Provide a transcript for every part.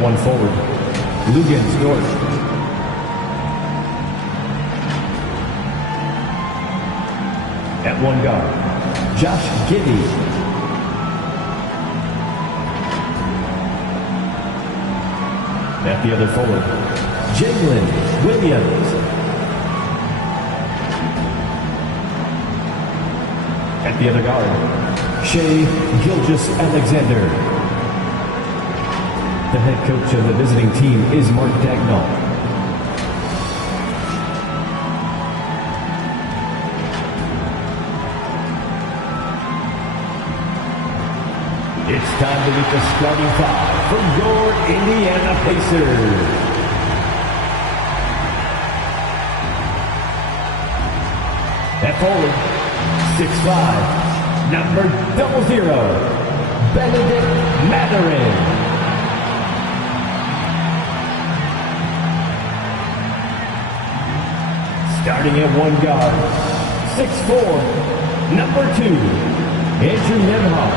At one forward, Lugens Dort. At one guard, Josh Giddey. At the other forward, Jalen Williams. At the other guard, Shea Gilgeous-Alexander. The head coach of the visiting team is Mark Dagnall. It's time to meet the starting five for your Indiana Pacers. At forward, 6'5", number 00, Benedict Mathurin. Starting at one guard, 6'4", number 2, Andrew Nembhard.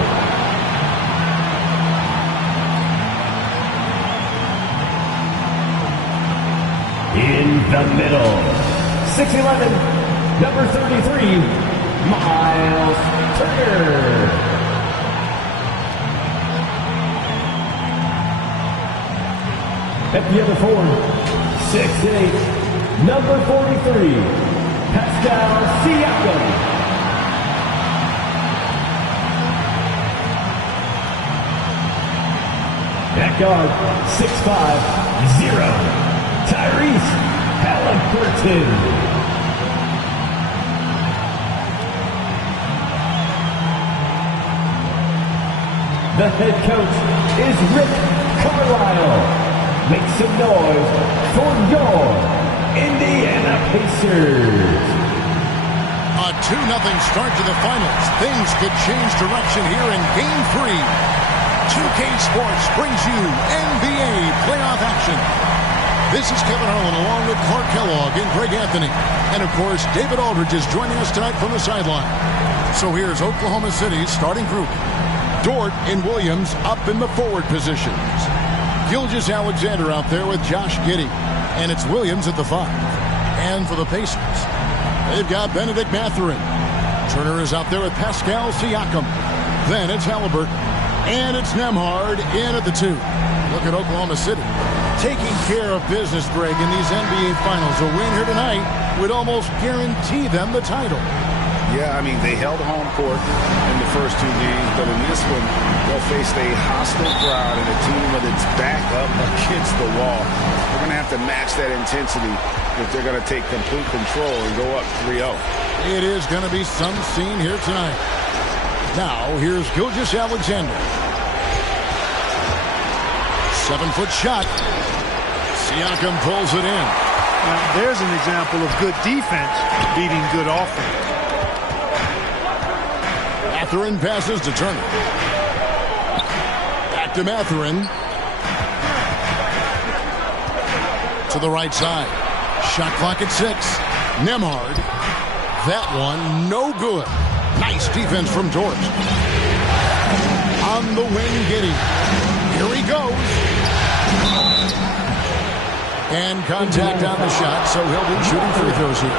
In the middle, 6'11", number 33, Miles Turner. At the other forward, 6'8", number 43, Pascal Siakam. At guard, 6'5", 0, Tyrese Haliburton. The head coach is Rick Carlisle. Make some noise for your Indiana Pacers. A 2-0 start to the finals. Things could change direction here in Game 3. 2K Sports brings you NBA playoff action. This is Kevin Harlan along with Clark Kellogg and Greg Anthony. And, of course, David Aldridge is joining us tonight from the sideline. So here's Oklahoma City's starting group. Dort and Williams up in the forward positions. Gilgeous-Alexander out there with Josh Giddey. And it's Williams at the 5. And for the Pacers, they've got Benedict Mathurin. Turner is out there with Pascal Siakam. Then it's Haliburton. And it's Nembhard in at the 2. Look at Oklahoma City taking care of business, Greg, in these NBA Finals. A win here tonight would almost guarantee them the title. Yeah, I mean, they held home court in the first 2 games, but in this one, they'll face a hostile crowd and a team with its back up against the wall. They're going to have to match that intensity if they're going to take complete control and go up 3-0. It is going to be some scene here tonight. Now, here's Gilgeous-Alexander. 7-foot shot. Siakam pulls it in. Now, there's an example of good defense beating good offense. Mathurin passes to Turner. Back to Mathurin. To the right side. Shot clock at 6. Nembhard. That one no good. Nice defense from Dort. On the wing, Giddey. Here he goes. And contact on the shot, so he'll be shooting free throws here.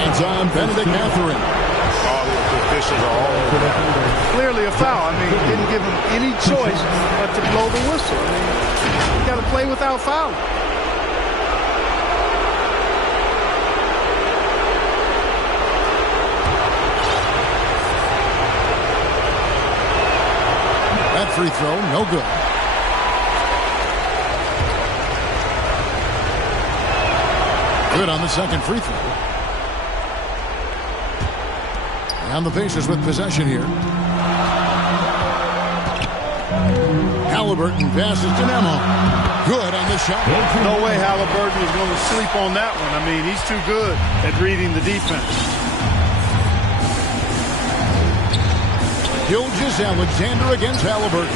Hands on Benedict Mathurin. All the officials are all over that. Clearly a foul. I mean, he didn't give him any choice but to blow the whistle. I mean, you got to play without fouling. That free throw, no good. Good on the second free throw. And the Pacers with possession here. Haliburton passes to Nembhard. Good on the shot. No way Haliburton was going to sleep on that one. I mean, he's too good at reading the defense. Gilgeous-Alexander against Haliburton.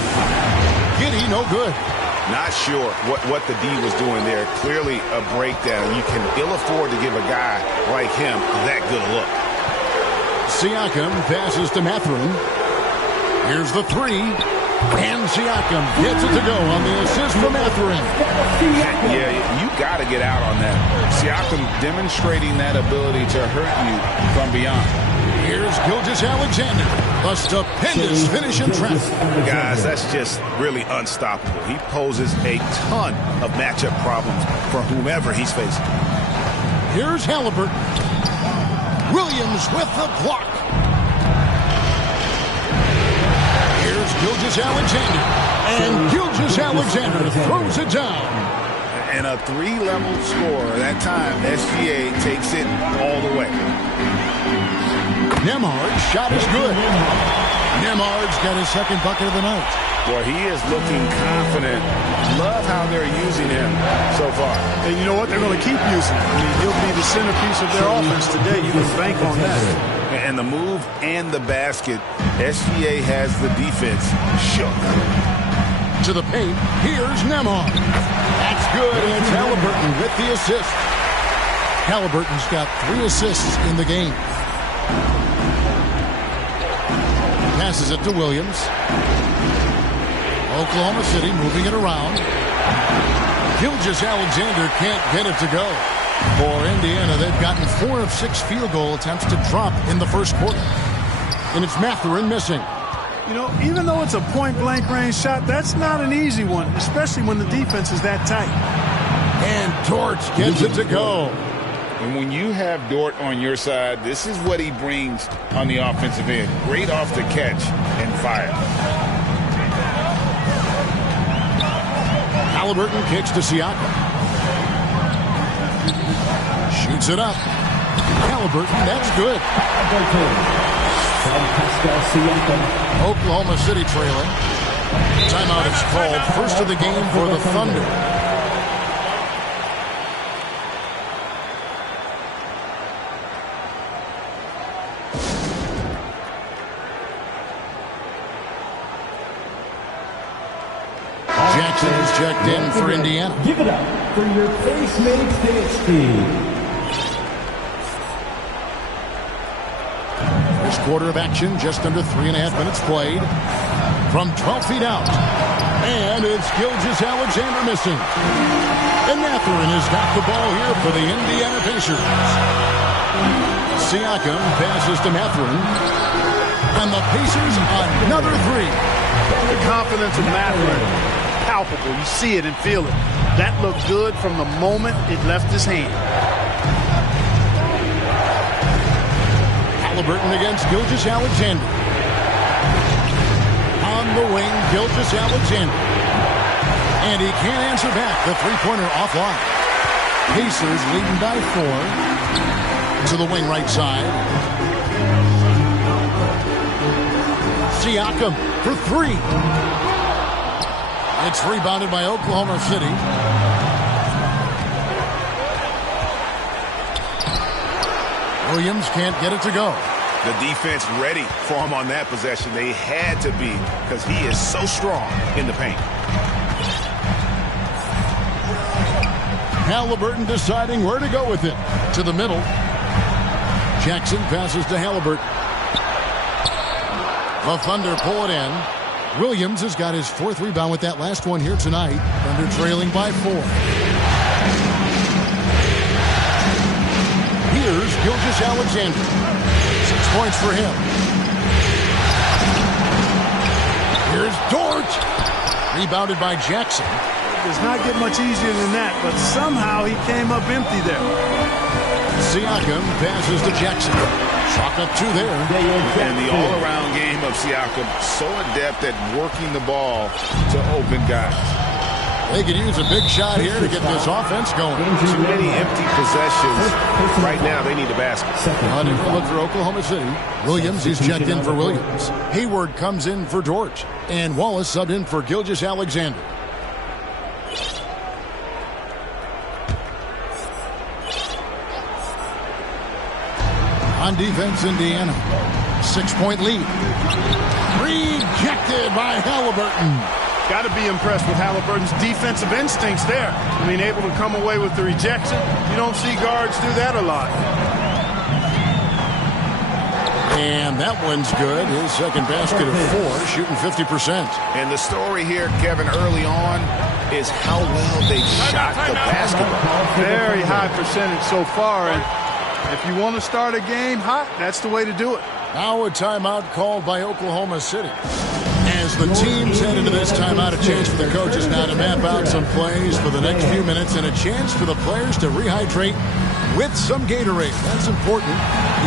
Giddey, no good. Not sure what the D was doing there. Clearly a breakdown. You can ill afford to give a guy like him that good a look. Siakam passes to Mathurin. Here's the 3. And Siakam gets it to go on the assist from Mathurin. Yeah, you got to get out on that. Siakam demonstrating that ability to hurt you from beyond. Here's Gilgeous-Alexander. A stupendous finish in traffic. Guys, that's just really unstoppable. He poses a ton of matchup problems for whomever he's facing. Here's Halliburton. Williams with the block. Here's Gilgeous-Alexander. And Gilgeous-Alexander throws it down. And a three-level score. That time, SGA takes it all the way. Nembhard's shot is good. Nembhard's got his second bucket of the night. Boy, he is looking confident. Love how they're using him so far. And you know what? They're going to keep using him. I mean, he'll be the centerpiece of their offense today. You can bank on that. And the move and the basket, SGA has the defense shook. To the paint, here's Nembhard. That's good, and it's Halliburton with the assist. Halliburton's got 3 assists in the game. Passes it to Williams. Oklahoma City moving it around. Gilgeous-Alexander can't get it to go. For Indiana, they've gotten 4 of 6 field goal attempts to drop in the first quarter. And it's Mathurin missing. You know, even though it's a point-blank range shot, that's not an easy one, especially when the defense is that tight. And Dort gets it to go. And when you have Dort on your side, this is what he brings on the offensive end. Great off the catch and fire. Halliburton kicks to Siakam. Shoots it up. Halliburton, that's good. Oklahoma City trailing. Timeout is called. First of the game for the Thunder. Jackson is checked in for Indiana. Give it up for your face mates DXP. First quarter of action, just under 3.5 minutes played. From 12 feet out. And it's Gilgeous-Alexander missing. And Mathurin has got the ball here for the Indiana Pacers. Siakam passes to Mathurin. And the Pacers another 3. The confidence of Mathurin. Palpable. You see it and feel it. That looked good from the moment it left his hand. Halliburton against Gilgeous-Alexander. On the wing, Gilgeous-Alexander. And he can't answer back. The three-pointer offline. Pacers leading by 4. To the wing right side. Siakam for 3. It's rebounded by Oklahoma City. Williams can't get it to go. The defense ready for him on that possession. They had to be because he is so strong in the paint. Halliburton deciding where to go with it. To the middle. Jackson passes to Halliburton. The Thunder pull it in. Williams has got his 4th rebound with that last one here tonight. Thunder trailing by 4. Here's Gilgeous-Alexander. 6 points for him. Here's Dort. Rebounded by Jackson. It does not get much easier than that, but somehow he came up empty there. Siakam passes to Jackson. Chalk up 2 there. And the all-around game of Siakam, so adept at working the ball to open guys. They could use a big shot here to get this offense going. Too many empty possessions. Right now, they need a basket. On a look for Oklahoma City. Williams is checked in for Williams. Hayward comes in for Dort. And Wallace subbed in for Gilgeous-Alexander. On defense, Indiana. 6-point lead. Rejected by Halliburton. Got to be impressed with Halliburton's defensive instincts there. I mean, able to come away with the rejection. You don't see guards do that a lot. And that one's good. His second basket of 4, shooting 50%. And the story here, Kevin, early on is how well they shot the basketball. Very high percentage so far. And if you want to start a game hot, that's the way to do it. Now a timeout called by Oklahoma City. As the teams head into this timeout, a chance for the coaches now to map out some plays for the next few minutes and a chance for the players to rehydrate with some Gatorade. That's important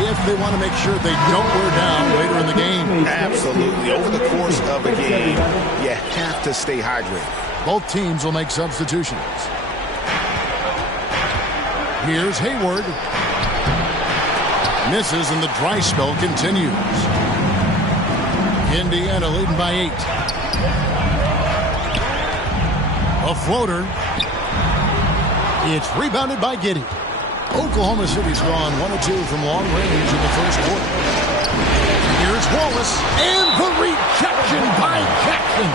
if they want to make sure they don't wear down later in the game. Absolutely. Over the course of a game, you have to stay hydrated. Both teams will make substitutions. Here's Hayward. Misses and the dry spell continues. Indiana leading by 8. A floater. It's rebounded by Giddey. Oklahoma City's gone 1 of 2 from long range in the first quarter. Here's Wallace. And the rejection by Jackson.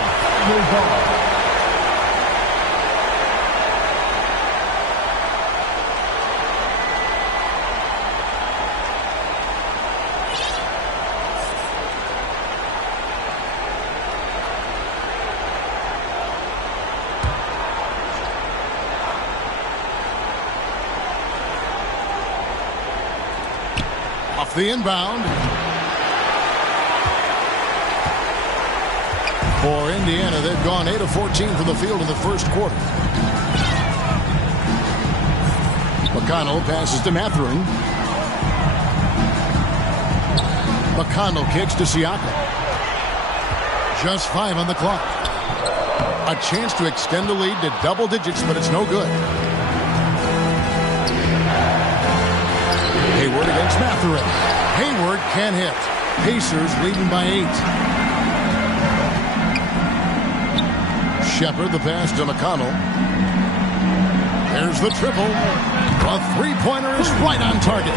The inbound for Indiana. They've gone 8 of 14 from the field in the first quarter. McConnell passes to Mathurin. McConnell kicks to Siakam. Just 5 on the clock. A chance to extend the lead to double digits, but it's no good. Hayward against Mathurin. Hayward can't hit. Pacers leading by 8. Shepard the pass to McConnell. There's the triple. A three-pointer is right on target.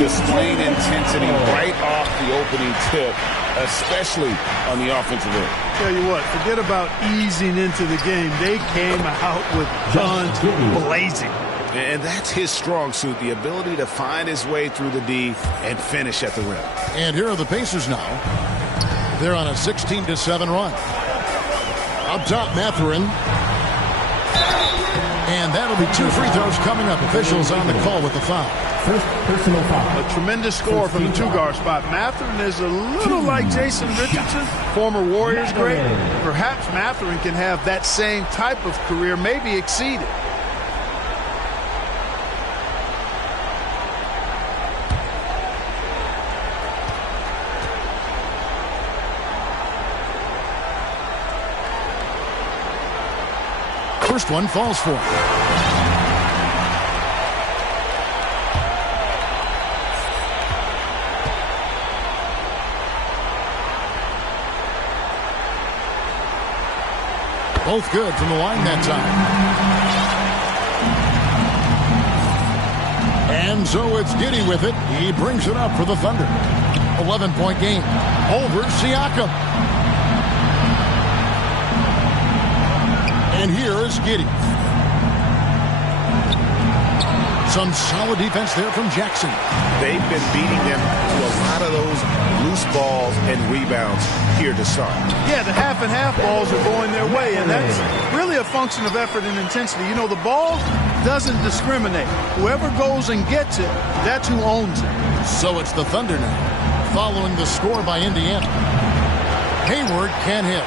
Displaying intensity right off the opening tip, especially on the offensive end. Tell you what, forget about easing into the game. They came out with guns blazing. And that's his strong suit, the ability to find his way through the D and finish at the rim. And here are the Pacers now. They're on a 16-7 run. Up top, Mathurin. And that'll be 2 free throws coming up. Officials on the call with the foul. First personal foul. A tremendous score from the 2-guard spot. Mathurin is a little like Jason Richardson, former Warriors great. Perhaps Mathurin can have that same type of career, maybe exceed it. First one falls for him. Both good from the line that time. And so it's Giddey with it. He brings it up for the Thunder. 11-point game over Siakam. And here is Giddey. Some solid defense there from Jackson. They've been beating them to a lot of those loose balls and rebounds here to start. Yeah, the half and half balls are going their way, and that's really a function of effort and intensity. You know, the ball doesn't discriminate. Whoever goes and gets it, that's who owns it. So it's the Thunder now, following the score by Indiana. Hayward can't hit.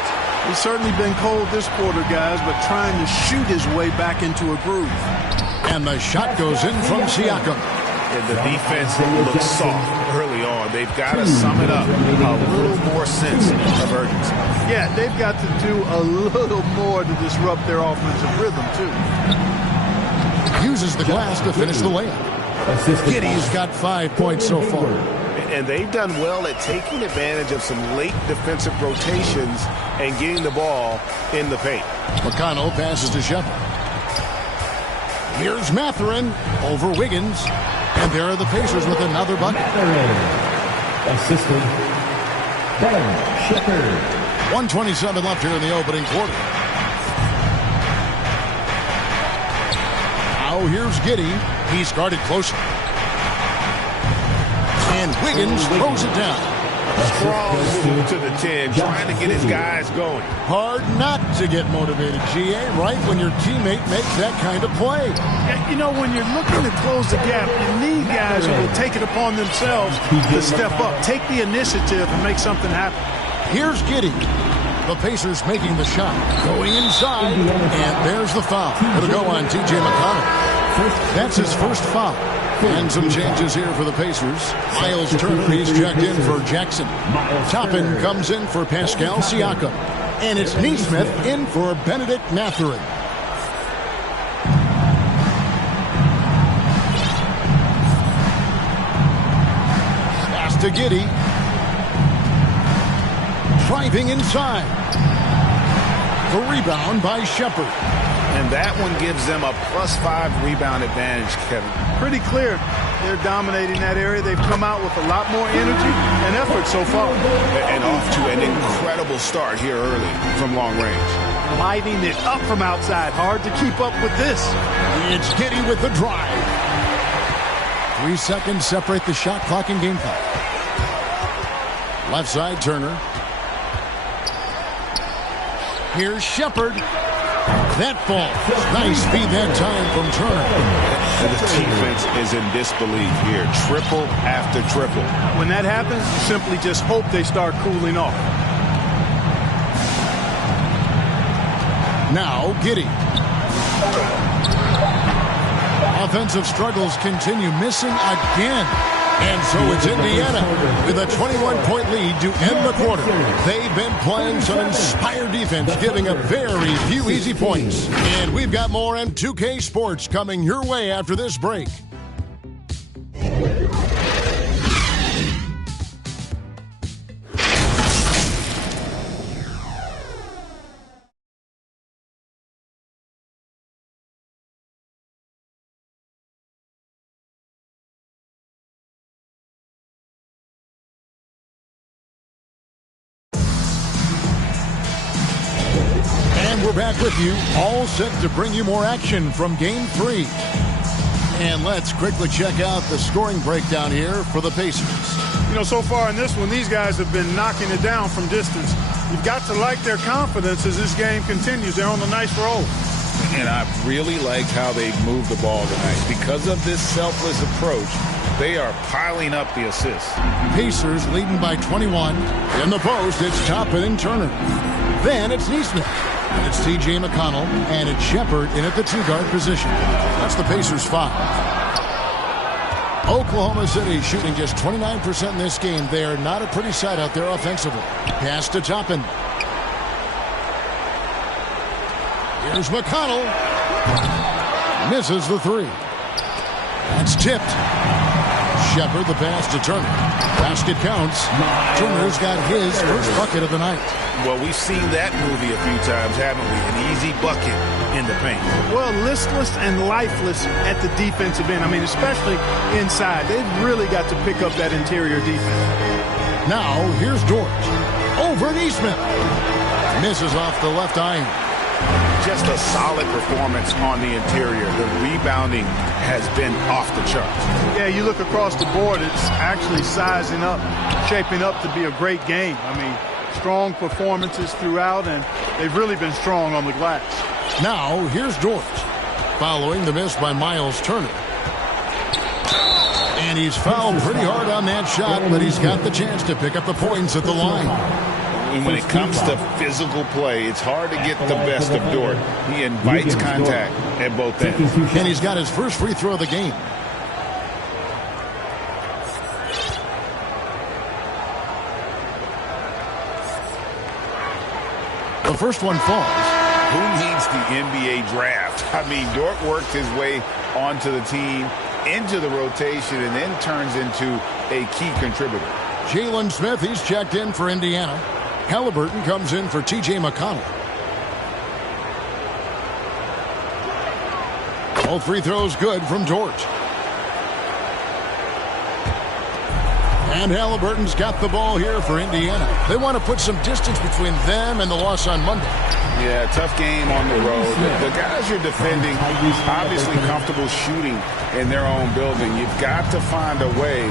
He's certainly been cold this quarter, guys, but trying to shoot his way back into a groove. And the shot goes in from Siakam. And the defense looks soft early on. They've got to sum it up. A little more sense of urgency. Yeah, they've got to do a little more to disrupt their offensive rhythm, too. Uses the glass to finish the layup. Giddey's got 5 points so far. And they've done well at taking advantage of some late defensive rotations and getting the ball in the paint. McConnell passes to Shepard. Here's Mathurin over Wiggins. And there are the Pacers with another bucket. Assistant, Ben Shepard. 1:27 left here in the opening quarter. Now here's Giddey. He's guarded closely. And Wiggins throws it down. Strong move to the 10, trying to get his guys going. Hard not to get motivated, GA, right when your teammate makes that kind of play. You know, when you're looking to close the gap, you need guys who will take it upon themselves to step up, take the initiative, and make something happen. Here's Giddey. The Pacers making the shot. Going inside, and there's the foul. It'll go on T.J. McConnell. That's his first foul. And some changes here for the Pacers. Miles Turner, he's checked in for Jackson. Toppin comes in for Pascal Siakam. And it's Nesmith in for Benedict Mathurin. Pass to Giddey. Driving inside. The rebound by Shepherd. And that one gives them a +5 rebound advantage, Kevin. Pretty clear. They're dominating that area. They've come out with a lot more energy and effort so far. And off to an incredible start here early from long range. Lighting it up from outside. Hard to keep up with this. It's Giddey with the drive. 3 seconds separate the shot clock and game clock. Left side, Turner. Here's Shepherd. That ball. Nice speed that time from Turner. And the defense is in disbelief here. Triple after triple. When that happens, you simply just hope they start cooling off. Now, Giddey. Offensive struggles continue, missing again. And so it's Indiana with a 21-point lead to end the quarter. They've been playing some inspired defense, giving up very few easy points. And we've got more M2K Sports coming your way after this break. We're back with you, all set to bring you more action from Game 3. And let's quickly check out the scoring breakdown here for the Pacers. You know, so far in this one, these guys have been knocking it down from distance. You've got to like their confidence as this game continues. They're on a nice roll. And I really liked how they moved the ball tonight. Because of this selfless approach, they are piling up the assists. Pacers leading by 21. In the post, it's Toppin and Turner. Then it's Nesmith. And it's T.J. McConnell, and it's Shepherd in at the 2-guard position. That's the Pacers' 5. Oklahoma City shooting just 29% in this game. They are not a pretty sight out there offensively. Pass to Toppin. Here's McConnell. Misses the 3. That's tipped. Shepherd, the pass to Turner. Basket counts. Turner's got his first bucket of the night. Well, we've seen that movie a few times, haven't we? An easy bucket in the paint. Well, listless and lifeless at the defensive end. I mean, especially inside. They've really got to pick up that interior defense. Now, here's Dort. Over Nesmith. Misses off the left iron. Just a solid performance on the interior. The rebounding has been off the charts. Yeah, you look across the board, it's actually sizing up, shaping up to be a great game. I mean, strong performances throughout, and they've really been strong on the glass. Now, here's Dort. Following the miss by Miles Turner. And he's fouled pretty hard on that shot, but he's got the chance to pick up the points at the line. And when it comes to physical play, it's hard to get the best of Dort. He invites contact at both ends. And he's got his first free throw of the game. The first one falls. Who needs the NBA draft? I mean, Dort worked his way onto the team, into the rotation, and then turns into a key contributor. Jalen Smith, he's checked in for Indiana. Halliburton comes in for T.J. McConnell. All free throws good from Dort. And Halliburton's got the ball here for Indiana. They want to put some distance between them and the loss on Monday. Yeah, tough game on the road. The guys you're defending, obviously comfortable shooting in their own building. You've got to find a way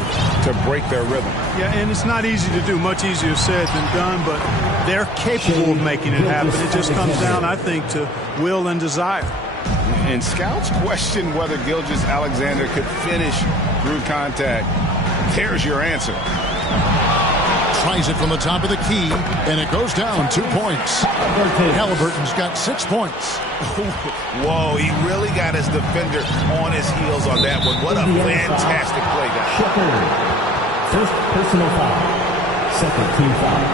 to break their rhythm. Yeah, and it's not easy to do. Much easier said than done, but they're capable of making it happen. It just comes down, I think, to will and desire. And scouts question whether Gilgeous-Alexander could finish through contact. There's your answer. Tries it from the top of the key, and it goes down 2 points. Halliburton's got 6 points. Whoa, he really got his defender on his heels on that one. What a fantastic play, guys. First personal foul. Second team foul.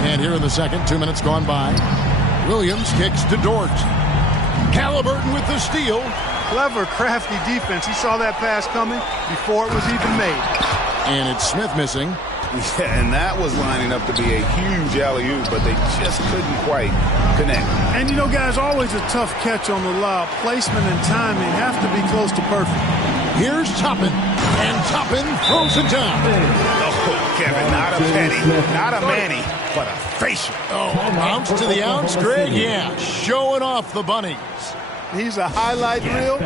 And here in the second, 2 minutes gone by. Williams kicks to Dort. Halliburton with the steal. Clever, crafty defense. He saw that pass coming before it was even made. And it's Smith missing. Yeah, and that was lining up to be a huge alley-oop, but they just couldn't quite connect. And, you know, guys, always a tough catch on the lob. Placement and timing have to be close to perfect. Here's Toppin. And Toppin throws it down. Oh, Kevin, not a penny, not a Manny, but a facial. Oh, ounce to the ounce, Greg? Yeah, showing off the bunnies. He's a highlight reel,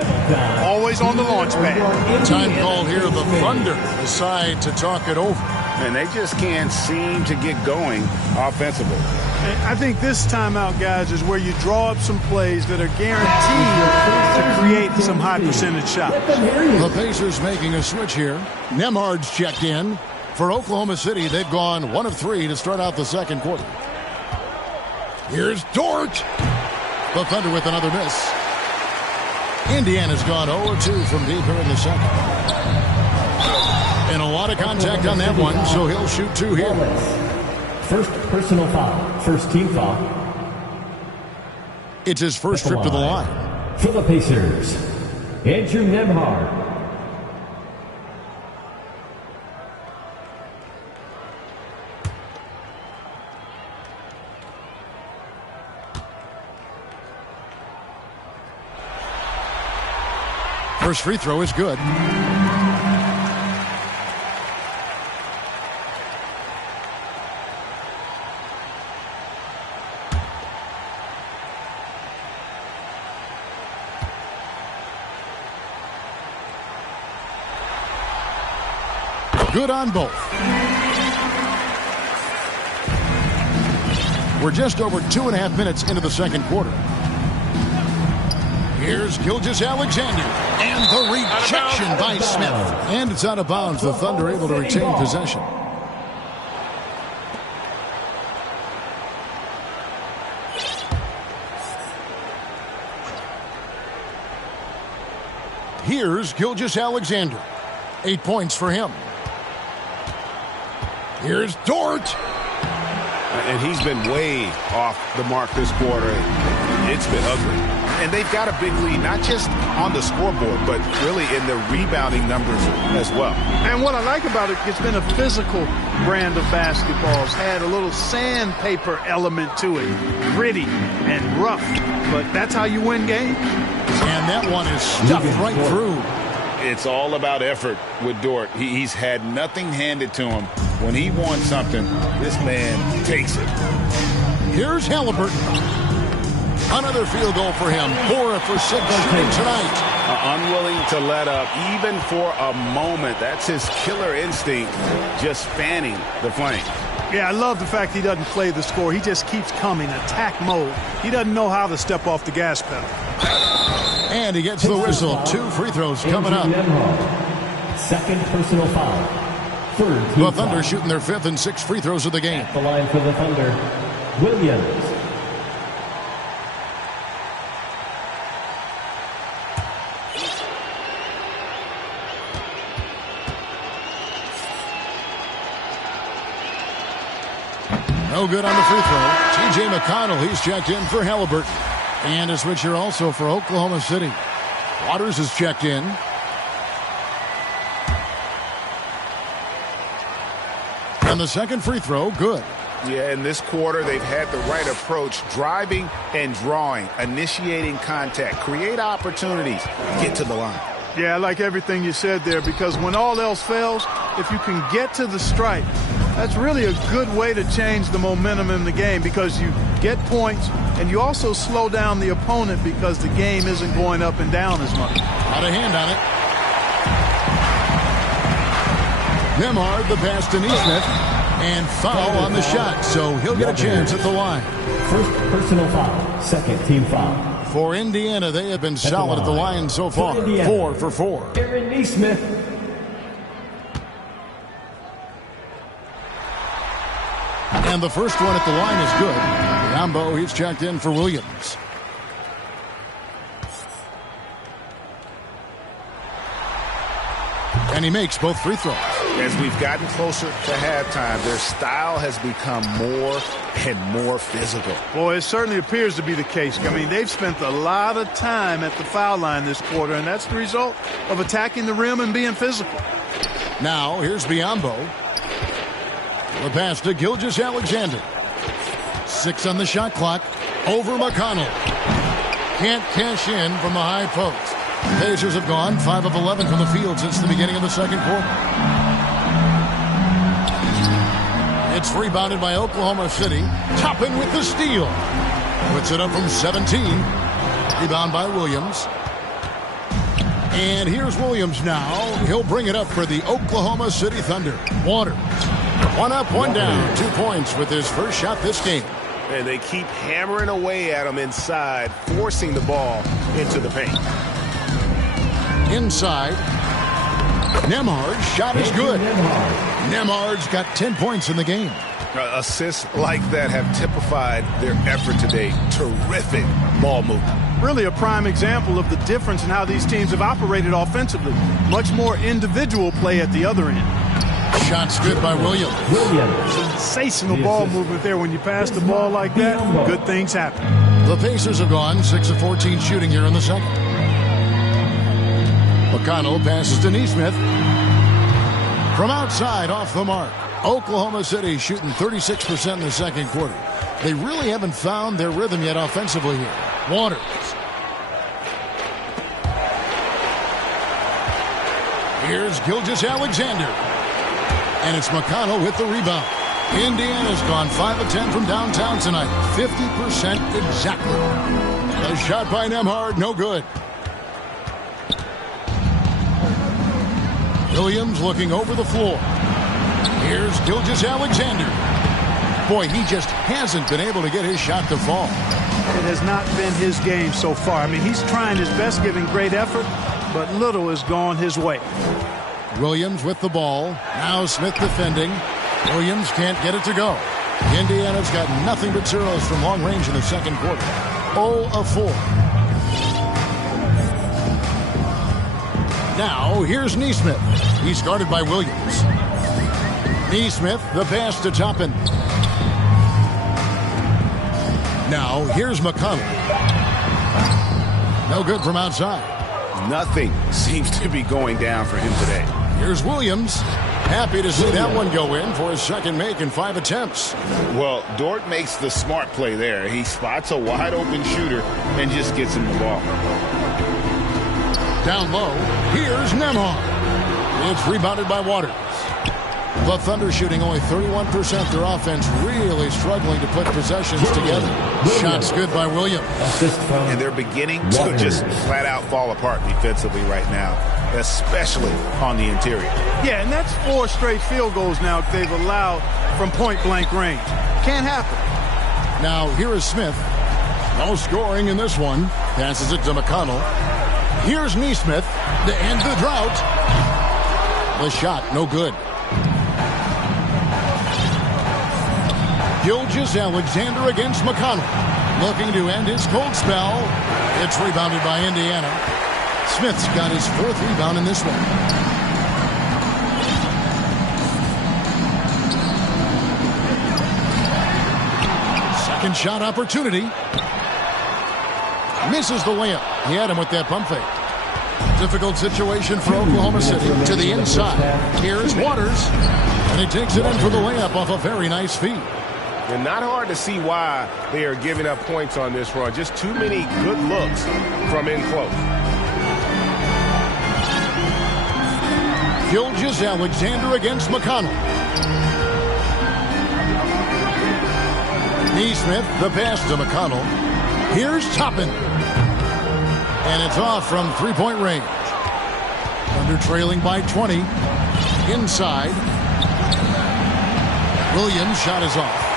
always on the launch pad. Time call here. The Thunder decide to talk it over. And they just can't seem to get going offensively. And I think this timeout, guys, is where you draw up some plays that are guaranteed to create some high percentage shots. The Pacers making a switch here. Nembhard's checked in. For Oklahoma City, they've gone 1 of 3 to start out the second quarter. Here's Dort. The Thunder with another miss. Indiana's gone 0-2 from deep here in the second. And a lot of contact on that one, so he'll shoot 2 here. First personal foul. First team foul. It's his first trip to the line. For the Pacers, Andrew Nembhard. First free throw is good. Good on both. We're just over 2.5 minutes into the second quarter. Here's Gilgeous-Alexander, and the rejection by Smith. And it's out of bounds. The Thunder able to retain possession. Here's Gilgeous-Alexander. 8 points for him. Here's Dort. And he's been way off the mark this quarter. It's been ugly. And they've got a big lead, not just on the scoreboard, but really in the rebounding numbers as well. And what I like about it, it's been a physical brand of basketball. It's had a little sandpaper element to it. Gritty and rough. But that's how you win games. And that one is stuffed right through. It's all about effort with Dort. He's had nothing handed to him. When he wants something, this man takes it. Here's Halliburton. Another field goal for him. 4 for 6 shooting tonight. Unwilling to let up, even for a moment. That's his killer instinct, just fanning the flame. Yeah, I love the fact he doesn't play the score. He just keeps coming, attack mode. He doesn't know how to step off the gas pedal. And he gets the whistle. 2 free throws coming up. Second personal foul. Third team The Thunder foul. shooting their 5th and 6th free throws of the game. The line for the Thunder, Williams. No good on the free throw. T.J. McConnell, he's checked in for Halliburton. And a switch here also for Oklahoma City. Waters is checked in. And the second free throw, good. Yeah, in this quarter, they've had the right approach, driving and drawing, initiating contact, create opportunities, get to the line. Yeah, I like everything you said there, because when all else fails, if you can get to the stripe, that's really a good way to change the momentum in the game, because you get points and you also slow down the opponent because the game isn't going up and down as much. Out of hand on it. Nembhard, the pass to Nesmith, and foul on the shot, so he'll get a chance at the line. First personal foul, second team foul. For Indiana, they have been solid at the line so far. 4 for 4. Aaron Nesmith. And the first one at the line is good. Biyombo, he's checked in for Williams. And he makes both free throws. As we've gotten closer to halftime, their style has become more and more physical. Boy, it certainly appears to be the case. I mean, they've spent a lot of time at the foul line this quarter, and that's the result of attacking the rim and being physical. Now, here's Biyombo. The pass to Gilgeous-Alexander. 6 on the shot clock. Over McConnell. Can't cash in from the high post. Pacers have gone 5 of 11 from the field since the beginning of the second quarter. It's rebounded by Oklahoma City. Toppin with the steal. Puts it up from 17. Rebound by Williams. And here's Williams now. He'll bring it up for the Oklahoma City Thunder. Waters. 1 up, 1 down. 2 points with his first shot this game. And they keep hammering away at him inside, forcing the ball into the paint. Inside. Nembhard's shot is good. Nembhard's got 10 points in the game. Assists like that have typified their effort today. Terrific ball movement. Really a prime example of the difference in how these teams have operated offensively. Much more individual play at the other end. Shot's good by Williams. Sensational ball movement there. When you pass the ball like that, good things happen. The Pacers have gone 6 of 14 shooting here in the second. McConnell passes to Nesmith. From outside, off the mark. Oklahoma City shooting 36% in the second quarter. They really haven't found their rhythm yet offensively here. Waters. Here's Gilgeous-Alexander. And it's McConnell with the rebound. Indiana's gone 5 of 10 from downtown tonight. 50% exactly. A shot by Nembhard, no good. Williams looking over the floor. Here's Gilgeous-Alexander. Boy, he just hasn't been able to get his shot to fall. It has not been his game so far. I mean, he's trying his best, giving great effort, but little has gone his way. Williams with the ball. Now Smith defending. Williams can't get it to go. Indiana's got nothing but zeros from long range in the second quarter. 0 of 4. Now here's Nesmith. He's guarded by Williams. Nesmith, the pass to Toppin. Now here's McConnell. No good from outside. Nothing seems to be going down for him today. Here's Williams. Happy to see that one go in for his second make in 5 attempts. Well, Dort makes the smart play there. He spots a wide open shooter and just gets him the ball. Down low, here's Nembhard. It's rebounded by Waters. The Thunder shooting only 31%. Their offense really struggling to put possessions together. Shots good by Williams. And they're beginning to just flat out fall apart defensively right now, especially on the interior. Yeah, and that's 4 straight field goals now they've allowed from point-blank range. Can't happen. Now here is Smith. No scoring in this one. Passes it to McConnell. Here's Nesmith to end the drought. The shot, no good. Gilgeous-Alexander against McConnell. Looking to end his cold spell. It's rebounded by Indiana. Smith's got his 4th rebound in this one. Second shot opportunity. Misses the layup. He had him with that pump fake. Difficult situation for Oklahoma City. To the inside. Here's Waters. And he takes it in for the layup off a very nice feed. And not hard to see why they are giving up points on this run. Just too many good looks from in close. Gilgeous-Alexander against McConnell. Neesmith, the pass to McConnell. Here's Toppin. And it's off from three-point range. Thunder trailing by 20. Inside. Williams' shot is off.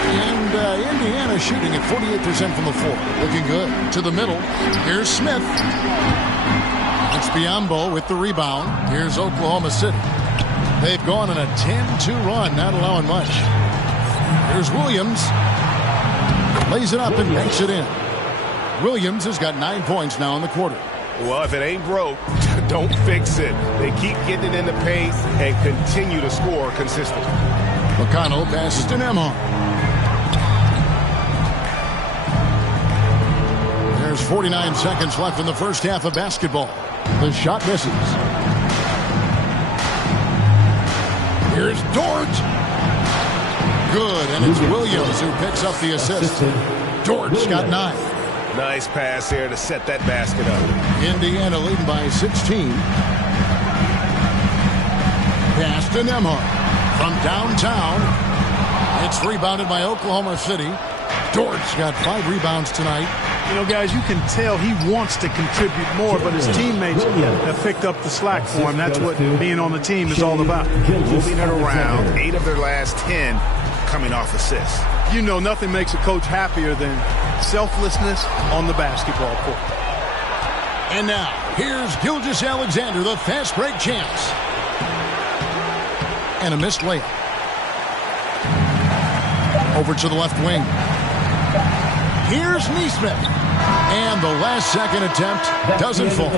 And Indiana shooting at 48% from the floor. Looking good. To the middle. Here's Smith. It's Biyombo with the rebound. Here's Oklahoma City. They've gone on a 10-2 run, not allowing much. Here's Williams. Lays it up and banks it in. Williams has got 9 points now in the quarter. Well, if it ain't broke, don't fix it. They keep getting it in the paint and continue to score consistently. McConnell passes to Nembhard. There's 49 seconds left in the first half of basketball. The shot misses. Here's Dort. Good, and it's Williams who picks up the assist. Dort's got 9. Nice pass here to set that basket up. Indiana leading by 16. Pass to Nembhard. From downtown. It's rebounded by Oklahoma City. Dort's got 5 rebounds tonight. You know, guys, you can tell he wants to contribute more, but his teammates have picked up the slack for him. That's what being on the team is all about. Moving it around. 8 of their last 10 coming off assists. You know, nothing makes a coach happier than selflessness on the basketball court. And now, here's Gilgeous-Alexander, the fast break champs. And a missed layup. Over to the left wing. Here's Neesmith. And the last second attempt doesn't fall.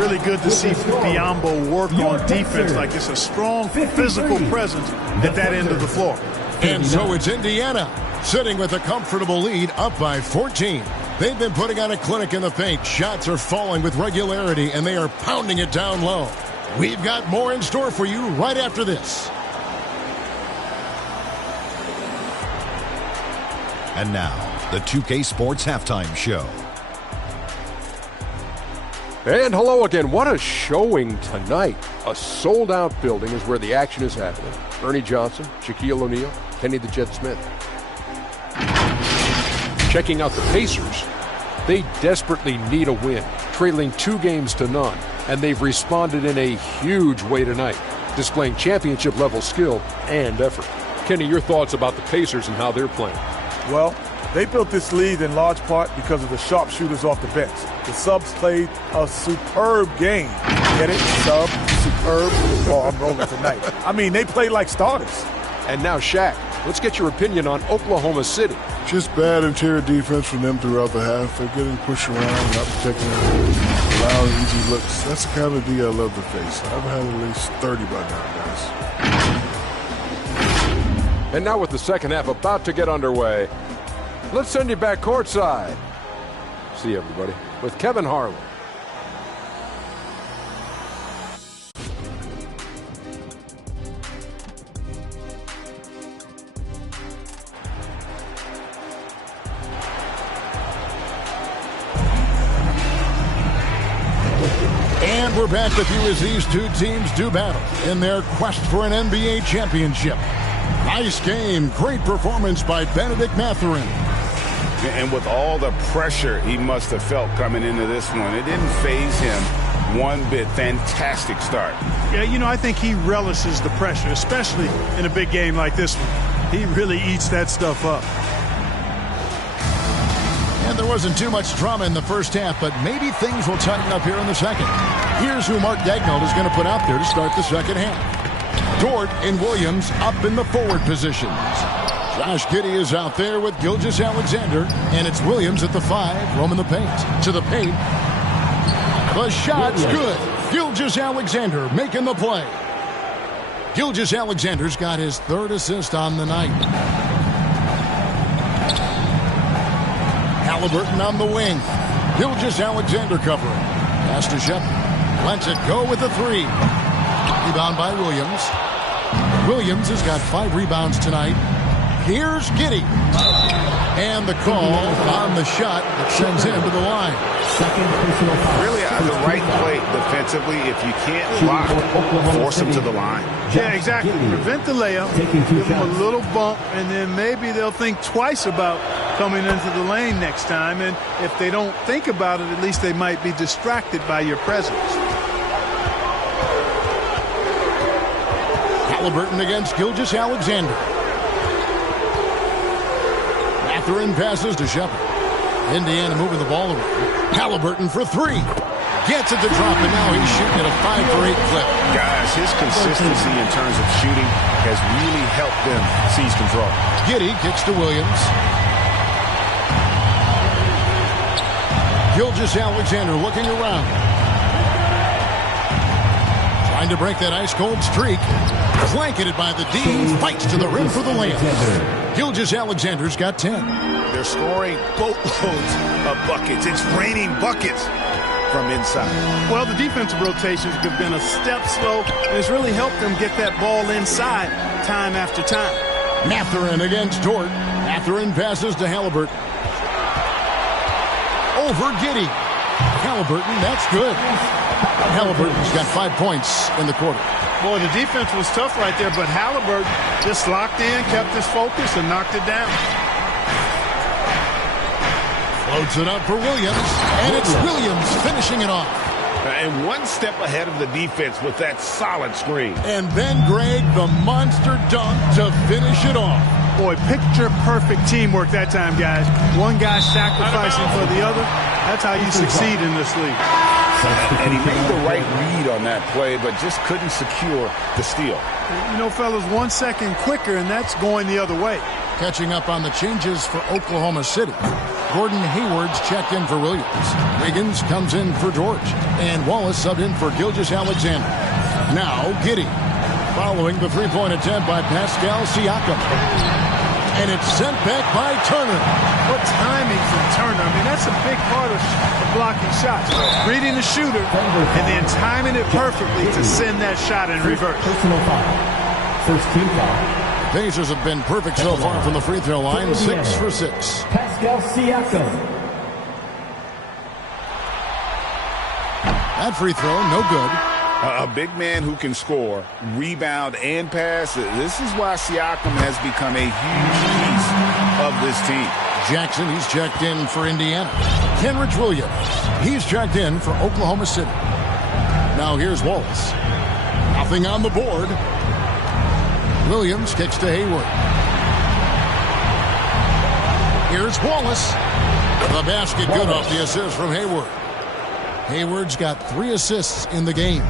Really good to see Biyombo work on defense like it's a strong physical presence at that end of the floor. And so it's Indiana sitting with a comfortable lead up by 14. They've been putting on a clinic in the paint. Shots are falling with regularity, and they are pounding it down low. We've got more in store for you right after this. And now, the 2K Sports Halftime Show. And hello again. What a showing tonight. A sold-out building is where the action is happening. Ernie Johnson, Shaquille O'Neal, Kenny the Jet Smith. Checking out the Pacers. They desperately need a win, trailing 2-0, and they've responded in a huge way tonight, displaying championship-level skill and effort. Kenny, your thoughts about the Pacers and how they're playing? Well, they built this lead in large part because of the sharpshooters off the bench. The subs played a superb game. Get it? Sub, superb. Oh, I'm rolling tonight. I mean, they played like starters. And now, Shaq, let's get your opinion on Oklahoma City. Just bad interior defense from them throughout the half. They're getting pushed around, not protecting them, allowing easy looks. That's the kind of D I love to face. I've had at least 30 by now, guys. And now with the second half about to get underway, let's send you back courtside. See everybody with Kevin Harlan. And we're back with you as these two teams do battle in their quest for an NBA championship. Nice game, great performance by Benedict Mathurin. And with all the pressure he must have felt coming into this one, it didn't faze him one bit. Fantastic start. Yeah, you know, I think he relishes the pressure, especially in a big game like this one. He really eats that stuff up. And there wasn't too much drama in the first half, but maybe things will tighten up here in the second. Here's who Mark Daigneault is going to put out there to start the second half. Dort and Williams up in the forward positions. Josh Giddey is out there with Gilgeous-Alexander, and it's Williams at the 5, roaming the paint. To the paint. The shot's good. Gilgeous-Alexander making the play. Gilgeous-Alexander's got his 3rd assist on the night. Halliburton on the wing. Gilgeous-Alexander covering. Pass to Shepard. Lets it go with the 3. Rebound by Williams. Williams has got 5 rebounds tonight. Here's Giddey. And the call on the shot that sends him to the line. Really the right play defensively. If you can't block, force him to the line. Yeah, exactly. Prevent the layup, give them a little bump, and then maybe they'll think twice about coming into the lane next time. And if they don't think about it, at least they might be distracted by your presence. Halliburton against Gilgeous-Alexander. Mathurin passes to Shepard. Indiana moving the ball away. Halliburton for three. Gets it to drop, and now he's shooting at a 5-for-8 clip. Guys, his consistency in terms of shooting has really helped them seize control. Giddey kicks to Williams. Gilgeous-Alexander looking around. Trying to break that ice-cold streak. Blanketed by the D. Fights to the rim for the layup. Gilgeous-Alexander's got 10. They're scoring boatloads of buckets. It's raining buckets from inside. Well, the defensive rotations have been a step slow, and it's really helped them get that ball inside time after time. Mathurin against Dort. Mathurin passes to Halliburton. Over Giddey. Halliburton, that's good. Halliburton's got 5 points in the quarter. Boy, the defense was tough right there, but Halliburton just locked in, kept his focus, and knocked it down. Floats it up for Williams, and it's Williams finishing it off. And one step ahead of the defense with that solid screen. And Ben Gregg, the monster dunk to finish it off. Boy, picture-perfect teamwork that time, guys. One guy sacrificing for the other. That's how you succeed in this league. And he made the right read on that play, but just couldn't secure the steal. You know, fellas, 1 second quicker, and that's going the other way. Catching up on the changes for Oklahoma City. Gordon Hayward's checked in for Williams. Wiggins comes in for George. And Wallace subbed in for Gilgeous-Alexander. Now Giddey. Following the three-point attempt by Pascal Siakam. And it's sent back by Turner. What timing from Turner. I mean, that's a big part of blocking shots. Reading the shooter and then timing it perfectly to send that shot in reverse. Personal foul. First team foul. Pacers have been perfect so far from the free throw line. 6 for 6. Pascal Siakam. That free throw, no good. A big man who can score, rebound, and pass. This is why Siakam has become a huge piece of this team. Jackson, he's checked in for Indiana. Kenrich Williams, he's checked in for Oklahoma City. Now here's Wallace. Nothing on the board. Williams kicks to Hayward. Here's Wallace. The basket good off the assist from Hayward. Hayward's got 3 assists in the game.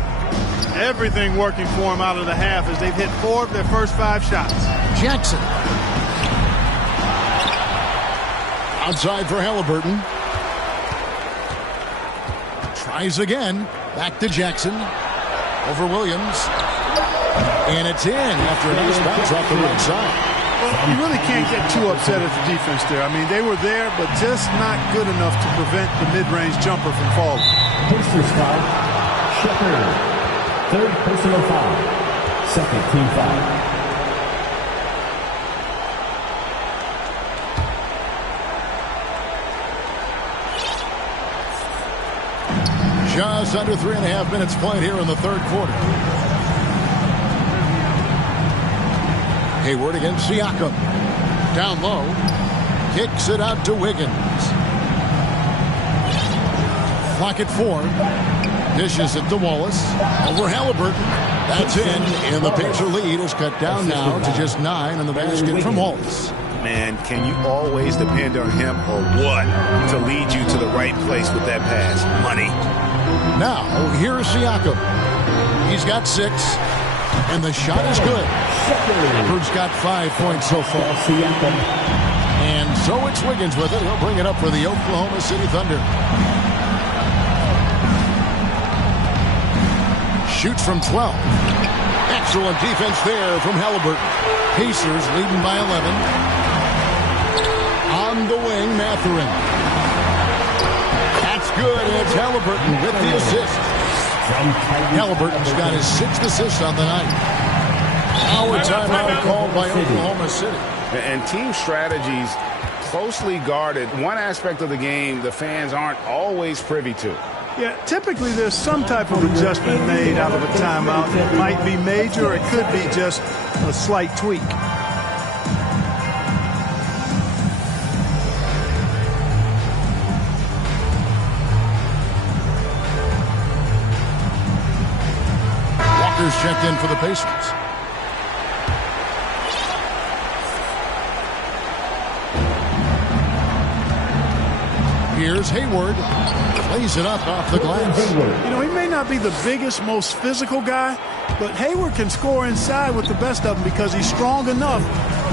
Everything working for him out of the half as they've hit 4 of their first 5 shots. Jackson. Outside for Halliburton. Tries again. Back to Jackson. Over Williams. And it's in after a nice bounce off the right side. Well, you really can't get too upset at the defense there. I mean, they were there, but just not good enough to prevent the mid-range jumper from falling. Pacers foul. Shepard. Third personal foul. Second team foul. Just under 3.5 minutes played here in the third quarter. Hayward against Siakam. Down low. Kicks it out to Wiggins. Clock at 4. Dishes it to Wallace. Over Halliburton. That's in. And the Pacer lead is cut down now to just 9 in the basket from Wallace. Man, can you always depend on him or what to lead you to the right place with that pass? Money. Now, here's Siakam. He's got 6. And the shot is good. Shepard's got 5 points so far. And so it's Wiggins with it. He'll bring it up for the Oklahoma City Thunder. Shoots from 12. Excellent defense there from Halliburton. Pacers leading by 11. On the wing, Mathurin. That's good. And it's Halliburton with the assist. Halliburton's got his 6th assist on the night. Now a timeout called by Oklahoma City. And team strategies closely guarded. One aspect of the game the fans aren't always privy to. Yeah, typically there's some type of adjustment made out of a timeout. It might be major, or it could be just a slight tweak. Walker's checked in for the Pacers. Here's Hayward. Plays it up off the glass. You know, he may not be the biggest, most physical guy, but Hayward can score inside with the best of them because he's strong enough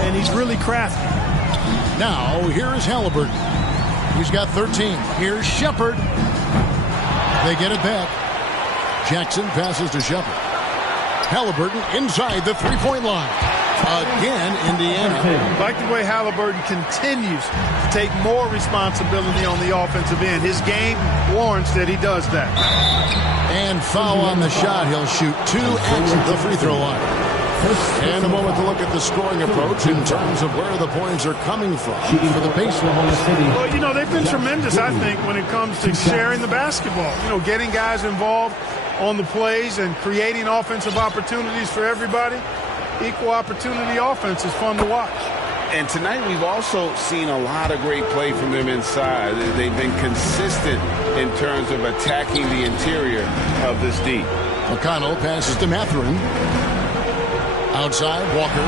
and he's really crafty. Now, here is Halliburton. He's got 13. Here's Shepherd. They get it back. Jackson passes to Shepherd. Halliburton inside the three-point line. Again, Indiana. I like the way Halliburton continues to take more responsibility on the offensive end. His game warrants that he does that. And foul on the shot. He'll shoot 2 at the free throw line. And a moment to look at the scoring approach in terms of where the points are coming from for the Pacers. Well, you know, they've been tremendous, I think, when it comes to sharing the basketball. You know, getting guys involved on the plays and creating offensive opportunities for everybody. Equal opportunity offense is fun to watch. And tonight we've also seen a lot of great play from them inside. They've been consistent in terms of attacking the interior of this D. McConnell passes to Mathurin. Outside, Walker.